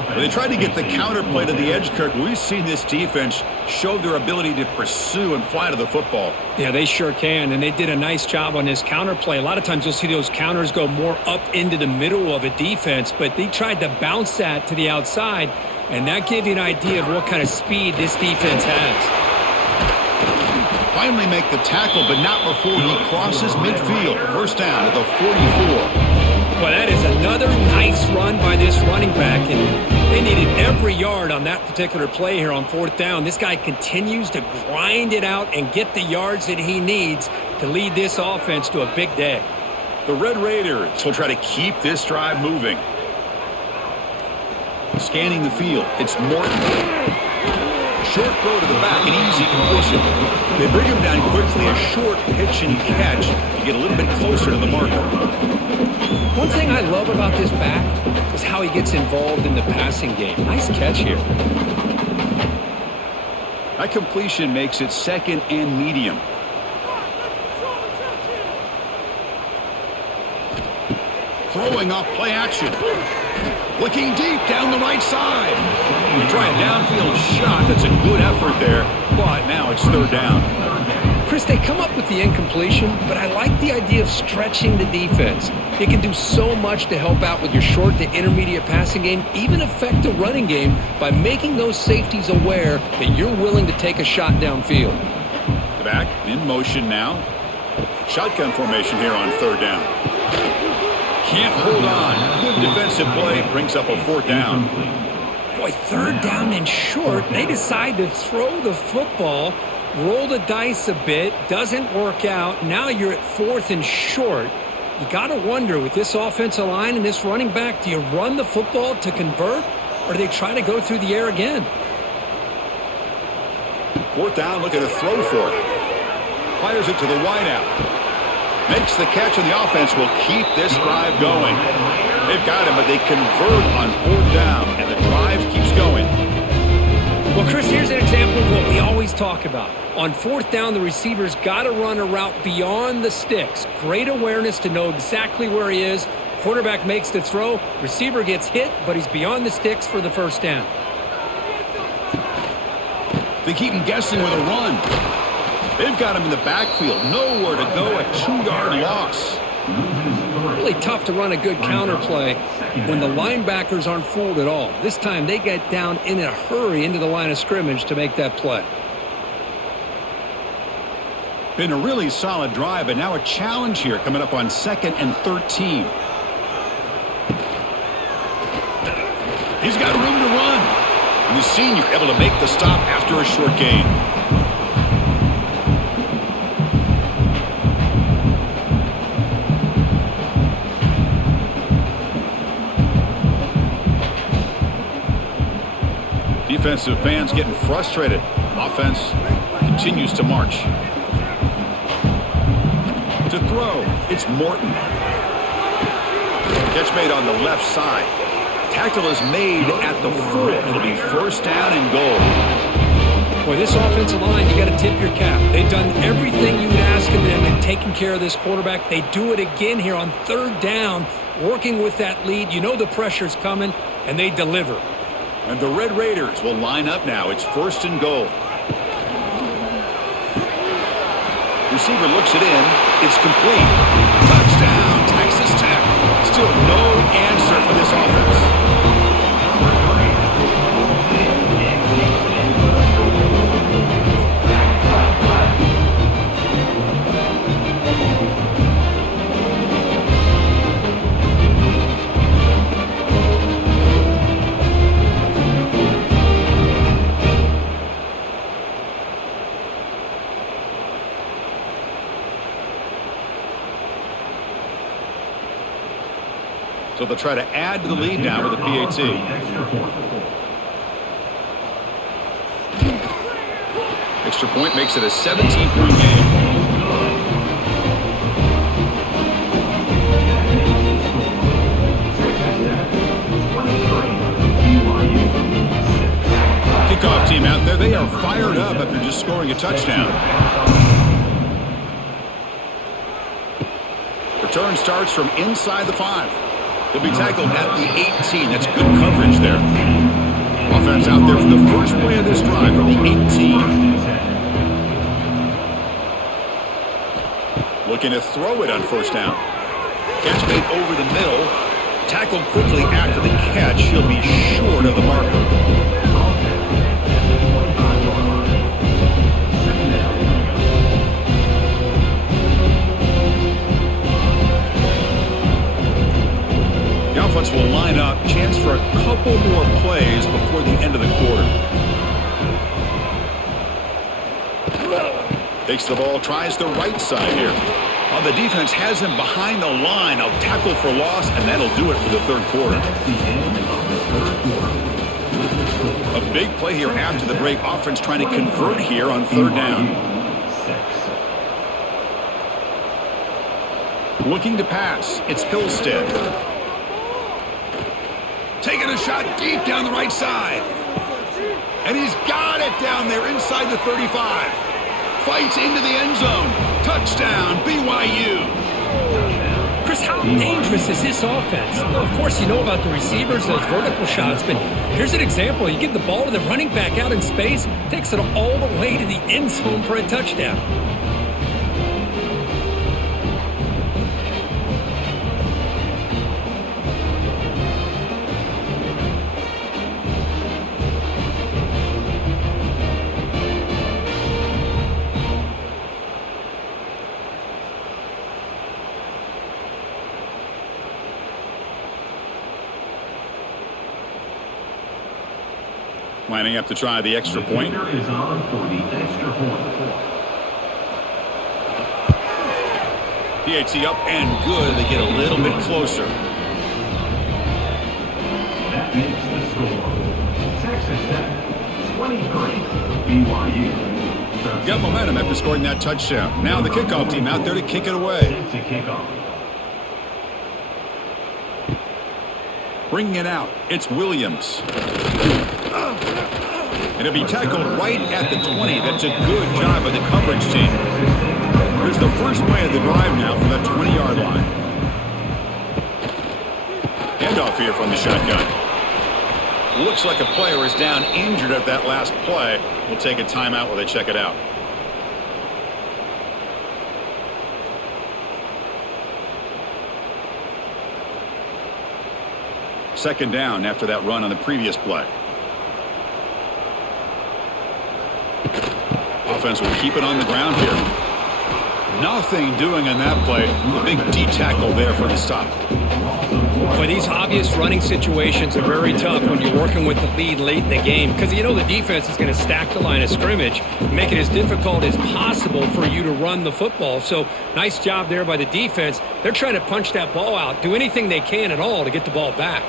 When they tried to get the counter play to the edge, Kirk, we've seen this defense show their ability to pursue and fly to the football. Yeah, they sure can, and they did a nice job on this counter play. A lot of times you'll see those counters go more up into the middle of a defense, but they tried to bounce that to the outside, and that gave you an idea of what kind of speed this defense has. Finally make the tackle, but not before he crosses midfield. First down at the 44. Well, that is another nice run by this running back, and they needed every yard on that particular play here on 4th down. This guy continues to grind it out and get the yards that he needs to lead this offense to a big day. The Red Raiders will try to keep this drive moving. Scanning the field, it's Morton. Short throw to the back, an easy completion. They bring him down quickly, a short pitch and catch to get a little bit closer to the marker. One thing I love about this back is how he gets involved in the passing game. Nice catch here. That completion makes it 2nd and medium. Throwing off play action. Looking deep down the right side. You try a downfield shot. That's a good effort there, but now it's 3rd down. Chris, they come up with the incompletion, but I like the idea of stretching the defense. It can do so much to help out with your short to intermediate passing game, even affect the running game by making those safeties aware that you're willing to take a shot downfield. Back in motion now. Shotgun formation here on third down. Can't hold on. Good defensive play. Brings up a fourth down. Boy, third down and short. They decide to throw the football, roll the dice a bit. Doesn't work out. Now you're at fourth and short. You got to wonder, with this offensive line and this running back, do you run the football to convert, or do they try to go through the air again? Fourth down, look at a throw for it. Fires it to the wideout. Makes the catch, and the offense will keep this drive going. They've got him, but they convert on fourth down, and the drive keeps going. Well, Chris, here's an example of what we always talk about. On fourth down, the receiver's got to run a route beyond the sticks. Great awareness to know exactly where he is. Quarterback makes the throw. Receiver gets hit, but he's beyond the sticks for the first down. They keep him guessing with a run. They've got him in the backfield. Nowhere to go, a 2-yard loss. Really tough to run a good counter play when the linebackers aren't fooled at all. This time they get down in a hurry into the line of scrimmage to make that play. Been a really solid drive, but now a challenge here coming up on 2nd and 13. He's got room to run. And the senior able to make the stop after a short gain. Defensive fans getting frustrated. Offense continues to march. To throw, it's Morton. Catch made on the left side. Tackle is made at the 4. It'll be first down and goal. Boy, this offensive line, you got to tip your cap. They've done everything you would ask of them in taking care of this quarterback. They do it again here on third down, working with that lead. You know the pressure's coming, and they deliver. And the Red Raiders will line up now. It's first and goal. Receiver looks it in. It's complete. Touchdown, Texas Tech. Still no answer for this offense. So they'll try to add to the lead now with a PAT. Extra point makes it a 17-point game. Kickoff team out there. They are fired up after just scoring a touchdown. Return starts from inside the 5. He'll be tackled at the 18. That's good coverage there. Offense out there for the first play of this drive from the 18. Looking to throw it on first down. Catch made over the middle. Tackled quickly after the catch. He'll be short of the marker. Offense will line up, chance for a couple more plays before the end of the quarter. Takes the ball, tries the right side here. Well, the defense has him behind the line. A tackle for loss, and that'll do it for the third quarter. A big play here after the break. Offense trying to convert here on third down. Looking to pass. It's Pilstead. Taking a shot deep down the right side. And he's got it down there inside the 35. Fights into the end zone. Touchdown, BYU. Chris, how dangerous is this offense? Well, of course, you know about the receivers, those vertical shots, but here's an example. You give the ball to the running back out in space, takes it all the way to the end zone for a touchdown. Lining up to try the extra point. The kicker is on for the extra point. PAT up and good. They get a little bit closer. That makes the score. Texas Tech 23, BYU 13. Got momentum after scoring that touchdown. Now the kickoff team out there to kick it away. Set to kick off. Bringing it out, it's Williams. And it'll be tackled right at the 20. That's a good job by the coverage team. Here's the first play of the drive now from the 20-yard line. Handoff here from the shotgun. Looks like a player is down injured at that last play. We'll take a timeout while they check it out. Second down after that run on the previous play. Offense will keep it on the ground here. Nothing doing on that play. A big D tackle there for the stop. Boy, these obvious running situations are very tough when you're working with the lead late in the game because you know the defense is going to stack the line of scrimmage, make it as difficult as possible for you to run the football. So nice job there by the defense. They're trying to punch that ball out, do anything they can at all to get the ball back.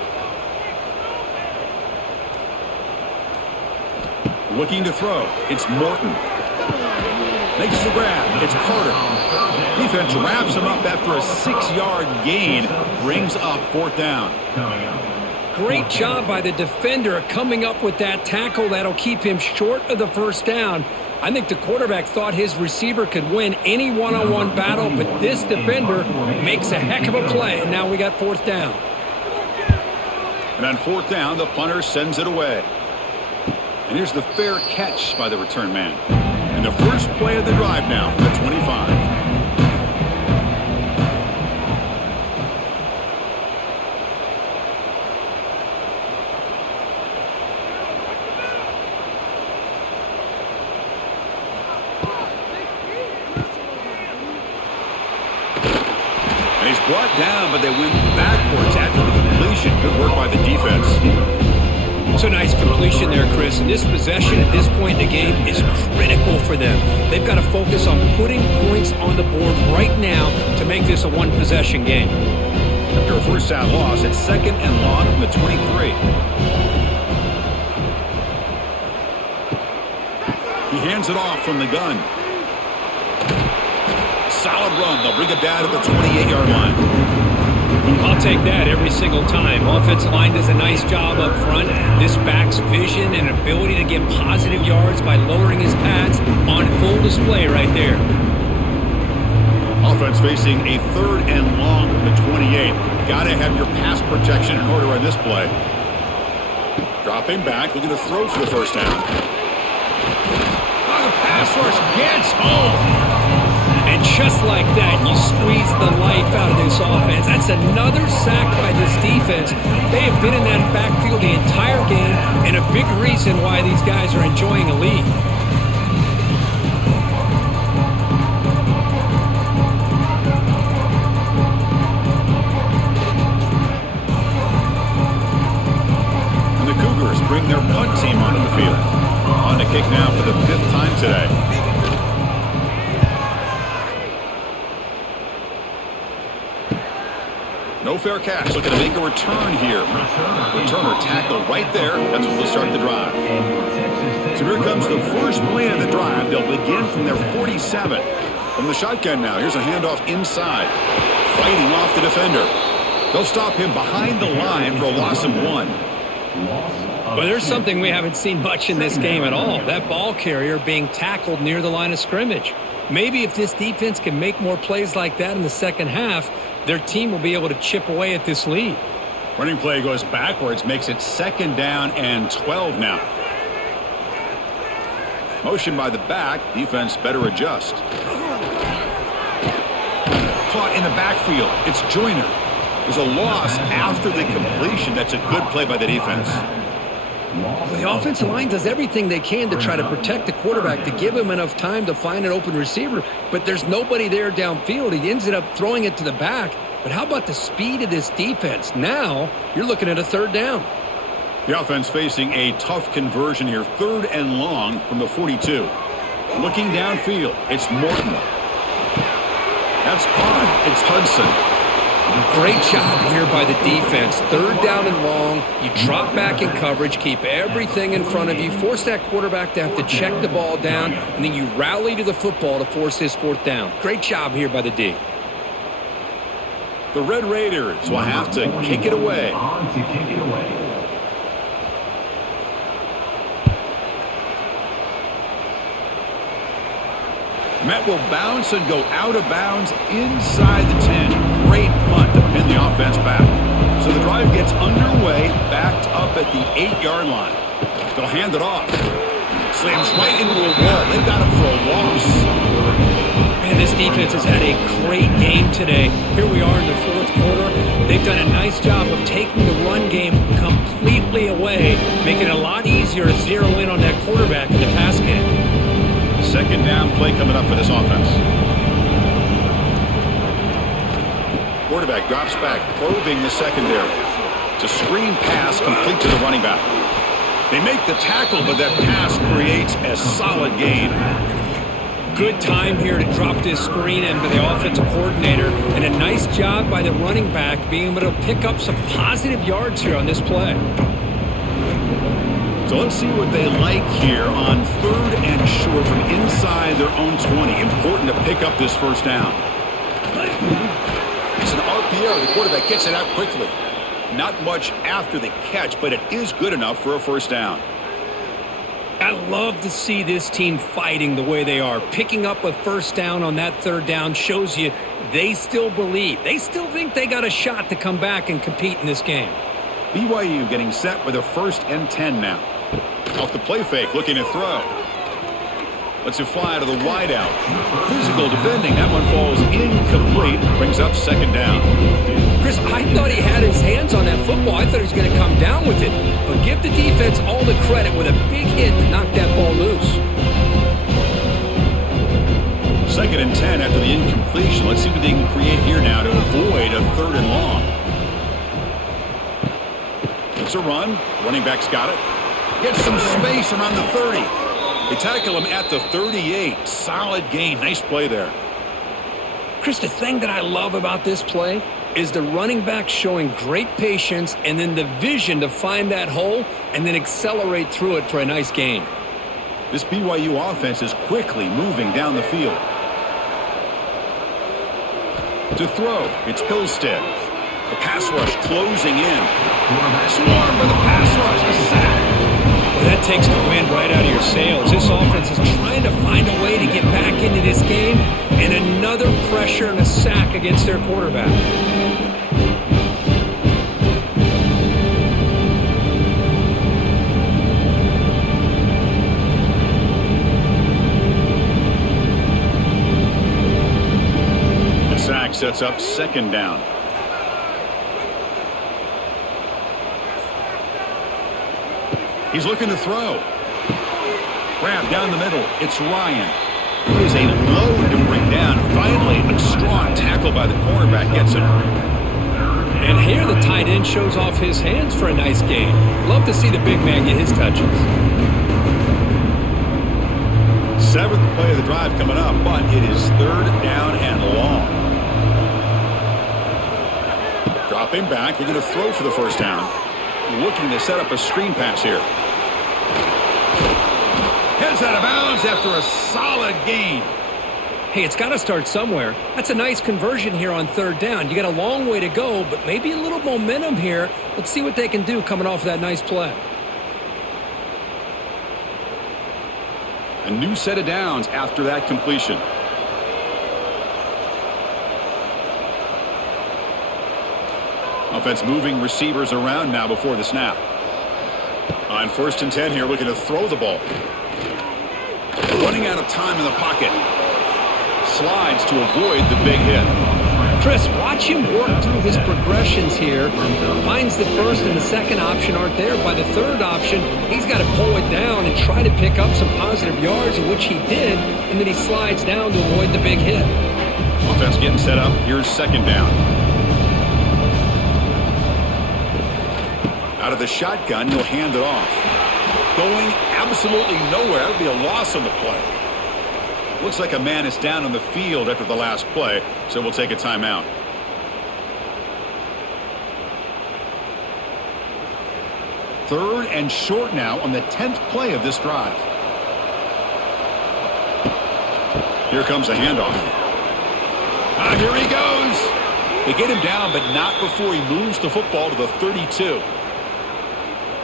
Looking to throw. It's Morton. Makes the grab. It's Carter. Defense wraps him up after a 6-yard gain. Brings up fourth down. Great job by the defender coming up with that tackle that'll keep him short of the first down. I think the quarterback thought his receiver could win any one-on-one battle, but this defender makes a heck of a play, and now we got fourth down. And on fourth down, the punter sends it away. And here's the fair catch by the return man. And the first play of the drive now from the 25. And he's brought down, but they went backwards after the completion. Good work by the defense. It's a nice completion there, Chris. And this possession at this point in the game is critical for them. They've got to focus on putting points on the board right now to make this a one-possession game. After a first down loss, it's second and long from the 23. He hands it off from the gun. Solid run. They'll bring it down to the 28-yard line. I'll take that every single time. Offensive line does a nice job up front. This back's vision and ability to get positive yards by lowering his pads on full display right there. Offense facing a third and long from the 28. Got to have your pass protection in order on this play. Dropping back, looking to throw for the first down. Oh, the pass rush gets home. And just like that, you squeeze the life out of this offense. That's another sack by this defense. They have been in that backfield the entire game, and a big reason why these guys are enjoying a lead. And the Cougars bring their punt team onto the field. On to kick now for the 5th time today. No fair catch. Looking to make a return here. Returner tackle right there. That's what will start the drive. So here comes the first play of the drive. They'll begin from their 47. From the shotgun now. Here's a handoff inside. Fighting off the defender. They'll stop him behind the line for a loss of 1. Well, there's something we haven't seen much in this game at all. That ball carrier being tackled near the line of scrimmage. Maybe if this defense can make more plays like that in the second half, their team will be able to chip away at this lead. Running play goes backwards, makes it second down and 12 now. Motion by the back. Defense better adjust. Caught in the backfield. It's Joyner. There's a loss after the completion. That's a good play by the defense. The offensive line does everything they can to try to protect the quarterback, to give him enough time to find an open receiver, but there's nobody there downfield. He ends up throwing it to the back. But how about the speed of this defense? Now you're looking at a third down. The offense facing a tough conversion here. 3rd and long from the 42. Looking downfield, it's Morton. That's caught. It's Hudson. Great job here by the defense. 3rd down and long. You drop back in coverage, keep everything in front of you, force that quarterback to have to check the ball down, and then you rally to the football to force his 4th down. Great job here by the D. The Red Raiders will have to kick it away. Met will bounce and go out of bounds inside the 10. Great punt to pin the offense back. So the drive gets underway, backed up at the 8-yard line. They'll hand it off. Slams right into a wall. They've got him for a loss. Man, this defense has had a great game today. Here we are in the 4th quarter. They've done a nice job of taking the run game completely away, making it a lot easier to zero in on that quarterback in the pass game. 2nd down play coming up for this offense. Quarterback drops back, probing the secondary. It's a screen pass complete to the running back. They make the tackle, but that pass creates a solid gain. Good time here to drop this screen in by the offensive coordinator, and a nice job by the running back being able to pick up some positive yards here on this play. So let's see what they like here on 3rd and short from inside their own 20. Important to pick up this 1st down. It's an RPO. The quarterback gets it out quickly. Not much after the catch, but it is good enough for a 1st down. I love to see this team fighting the way they are. Picking up a 1st down on that 3rd down shows you they still believe. They still think they got a shot to come back and compete in this game. BYU getting set with a 1st and 10 now. Off the play fake, looking to throw. Lets it fly to the wideout. Physical defending. That one falls incomplete. Brings up 2nd down. Chris, I thought he had his hands on that football. I thought he was going to come down with it. But give the defense all the credit with a big hit to knock that ball loose. 2nd and 10 after the incompletion. Let's see what they can create here now to avoid a 3rd and long. It's a run. Running back's got it. Gets some space around the 30. They tackle him at the 38. Solid gain. Nice play there. Chris, the thing that I love about this play is the running back showing great patience and then the vision to find that hole and then accelerate through it for a nice gain. This BYU offense is quickly moving down the field. To throw, it's Hillstead. The pass rush closing in. Swarm by the pass rush. A sack. Well, that takes the wind right out of your sails. This offense is trying to find a way to get back into this game, and another pressure and a sack against their quarterback. The sack sets up 2nd down. He's looking to throw. Grab down the middle. It's Ryan. He is a load to bring down. Finally, a strong tackle by the cornerback gets it. And here the tight end shows off his hands for a nice gain. Love to see the big man get his touches. 7th play of the drive coming up, but it is 3rd down and long. Dropping back. Looking to throw for the 1st down. Looking to set up a screen pass here. Heads out of bounds after a solid gain. Hey, it's got to start somewhere. That's a nice conversion here on 3rd down. You got a long way to go, but maybe a little momentum here. Let's see what they can do coming off of that nice play. A new set of downs after that completion. Offense moving receivers around now before the snap. On 1st and 10 here, looking to throw the ball. Running out of time in the pocket. Slides to avoid the big hit. Chris, watch him work through his progressions here. Finds the 1st and the 2nd option aren't there. By the 3rd option, he's got to pull it down and try to pick up some positive yards, which he did, and then he slides down to avoid the big hit. Offense getting set up. Here's 2nd down. Out Out of the shotgun, he'll hand it off. Going absolutely nowhere. That would be a loss on the play. Looks like a man is down on the field after the last play, so we'll take a timeout. Third and short now on the 10th play of this drive. Here comes a handoff. Here he goes. They get him down, but not before he moves the football to the 32.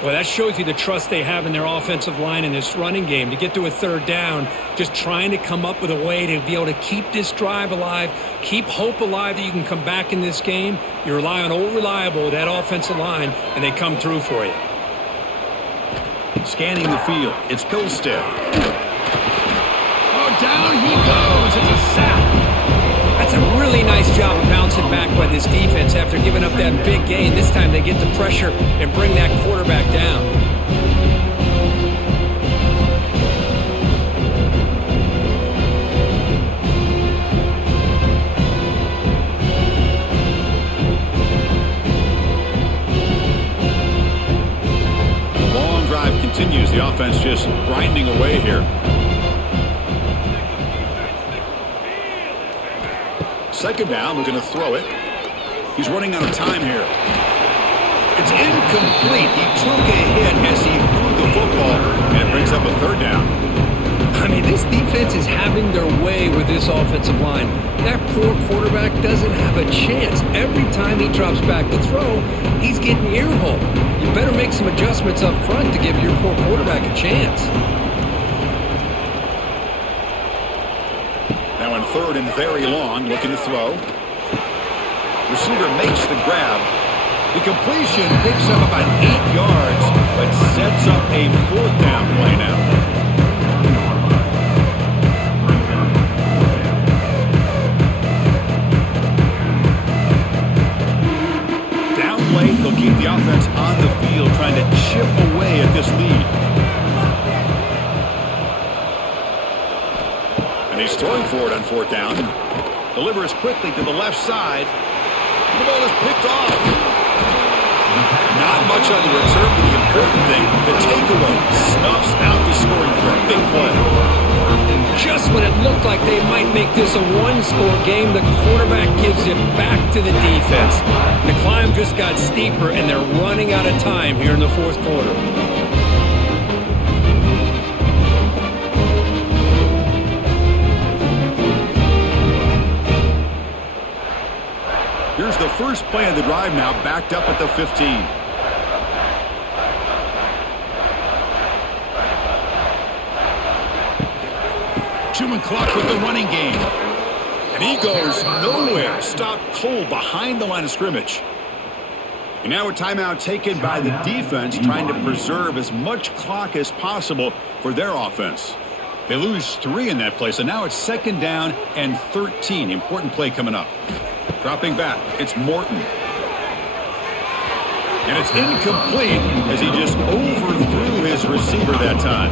Well, that shows you the trust they have in their offensive line in this running game. To get to a third down, just trying to come up with a way to be able to keep this drive alive, keep hope alive that you can come back in this game. You rely on old reliable, that offensive line, and they come through for you. Scanning the field, it's Pilstead. Oh, down he goes. It's a sack. That's a really nice job of bouncing back by this defense after giving up that big gain. This time they get the pressure and bring that quarterback down. The long drive continues. The offense just grinding away here. Second down, we're going to throw it. He's running out of time here. It's incomplete. He took a hit as he threw the football, and it brings up a third down. I mean, this defense is having their way with this offensive line. That poor quarterback doesn't have a chance. Every time he drops back to throw, he's getting earholed. You better make some adjustments up front to give your poor quarterback a chance. Now on third and very long, looking to throw. Receiver makes the grab. The completion picks up about 8 yards, but sets up a fourth down play now. Down late, they'll keep the offense on the field, trying to chip away at this lead. And he's throwing for it on fourth down. Delivers quickly to the left side. The ball is picked off. Not much on the return, but the important thing, the takeaway snuffs out the scoring for a big play. Just when it looked like they might make this a one-score game, the quarterback gives it back to the defense. The climb just got steeper, and they're running out of time here in the fourth quarter. Here's the first play of the drive now, backed up at the 15. Chewing clock with the running game. And he goes nowhere. Stopped cold behind the line of scrimmage. And now a timeout taken by the defense, trying to preserve as much clock as possible for their offense. They lose 3 in that play, so now it's second down and 13. Important play coming up. Dropping back, it's Morton. And it's incomplete as he just overthrew his receiver that time.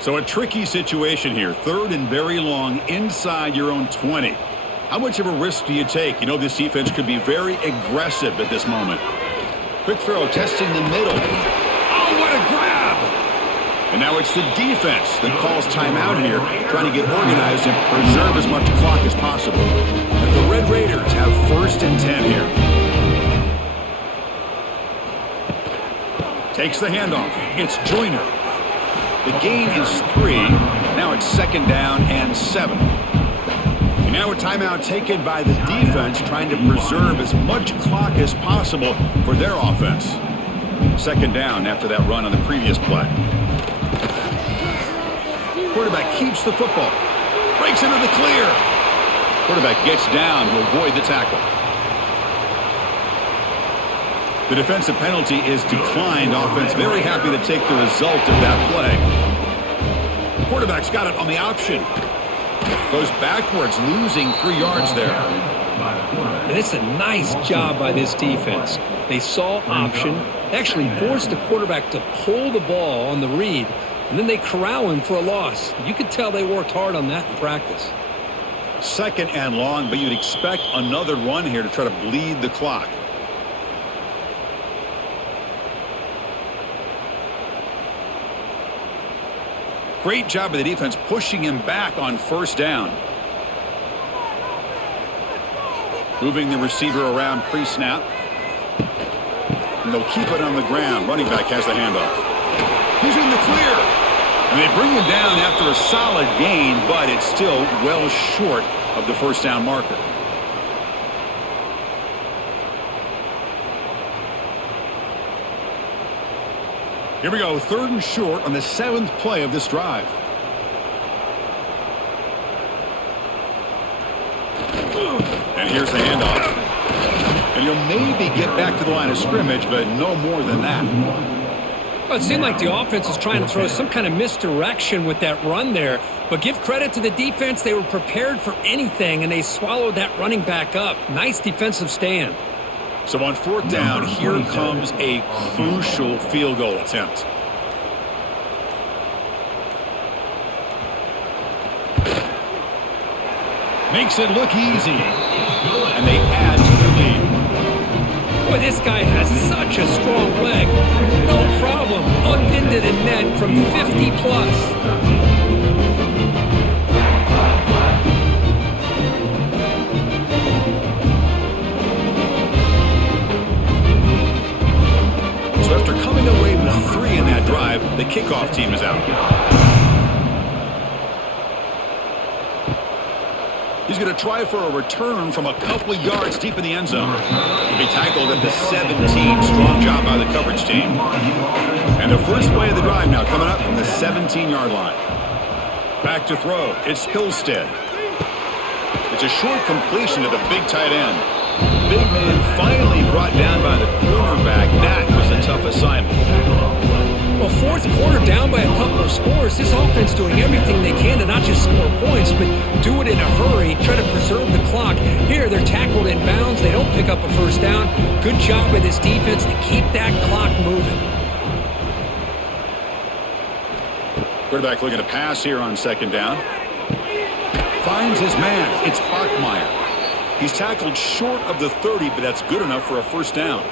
So a tricky situation here. Third and very long inside your own 20. How much of a risk do you take? You know this defense could be very aggressive at this moment. Quick throw, testing the middle. Oh, what a grab! And now it's the defense that calls timeout here, trying to get organized and preserve as much clock as possible. And the Red Raiders have first and 10 here. Takes the handoff. It's Joyner. The gain is 3. Now it's second down and 7. And now a timeout taken by the defense, trying to preserve as much clock as possible for their offense. Second down after that run on the previous play. Quarterback keeps the football. Breaks into the clear. Quarterback gets down to avoid the tackle. The defensive penalty is declined. Offense very happy to take the result of that play. Quarterback's got it on the option. Goes backwards, losing 3 yards there. And it's a nice job by this defense. They saw option, actually forced the quarterback to pull the ball on the read, and then they corral him for a loss. You could tell they worked hard on that in practice. 2nd and long, but you'd expect another run here to try to bleed the clock. Great job of the defense pushing him back on 1st down. Moving the receiver around pre-snap. And they'll keep it on the ground. Running back has the handoff. He's in the clear. And they bring him down after a solid gain, but it's still well short of the 1st down marker. Here we go, 3rd and short on the 7th play of this drive. And here's the handoff. And he'll maybe get back to the line of scrimmage, but no more than that. Well, it seemed like the offense was trying to throw some kind of misdirection with that run there. But give credit to the defense. They were prepared for anything, and they swallowed that running back up. Nice defensive stand. So on 4th down, here comes a crucial field goal attempt. Makes it look easy. And they add to the lead. Boy, this guy has such a strong leg. No problem. Up into the net from 50 plus. So after coming away with 3 in that drive, the kickoff team is out. He's going to try for a return from a couple of yards deep in the end zone. He'll be tackled at the 17. Strong job by the coverage team. And the first play of the drive now coming up from the 17-yard line. Back to throw. It's Hillstead. It's a short completion to the big tight end. Big man finally brought down by the quarterback. That was a tough assignment. Well, 4th quarter down by a couple of scores. This offense doing everything they can to not just score points, but do it in a hurry, try to preserve the clock. Here, they're tackled in bounds. They don't pick up a 1st down. Good job by this defense to keep that clock moving. Quarterback looking to pass here on 2nd down. Finds his man. It's Bachmeier. He's tackled short of the 30, but that's good enough for a 1st down.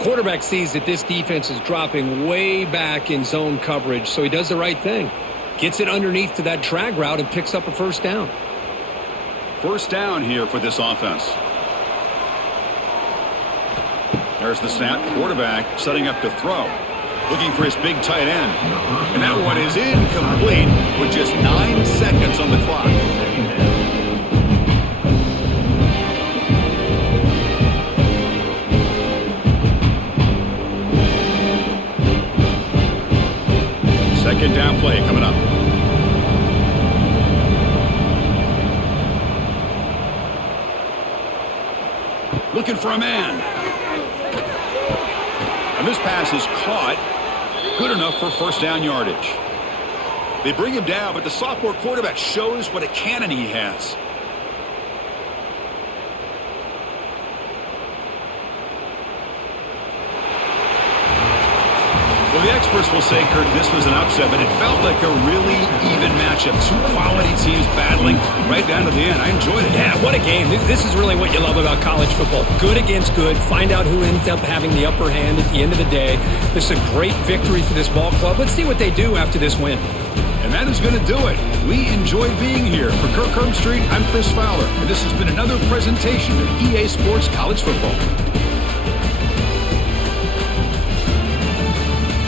Quarterback sees that this defense is dropping way back in zone coverage, so he does the right thing. Gets it underneath to that drag route and picks up a 1st down. 1st down here for this offense. There's the snap. Quarterback setting up to throw. Looking for his big tight end. And that one is incomplete with just 9 seconds on the clock. Second down play coming up. Looking for a man. And this pass is caught. Good enough for 1st down yardage. They bring him down, but the sophomore quarterback shows what a cannon he has. Well, the experts will say, Kurt, this was an upset, but it felt like a really even matchup. 2 quality teams battling right down to the end. I enjoyed it. Yeah, what a game. This is really what you love about college football. Good against good. Find out who ends up having the upper hand at the end of the day. This is a great victory for this ball club. Let's see what they do after this win. And that is going to do it. We enjoyed being here. For Kirk Herbstreit, I'm Chris Fowler, and this has been another presentation of EA Sports College Football.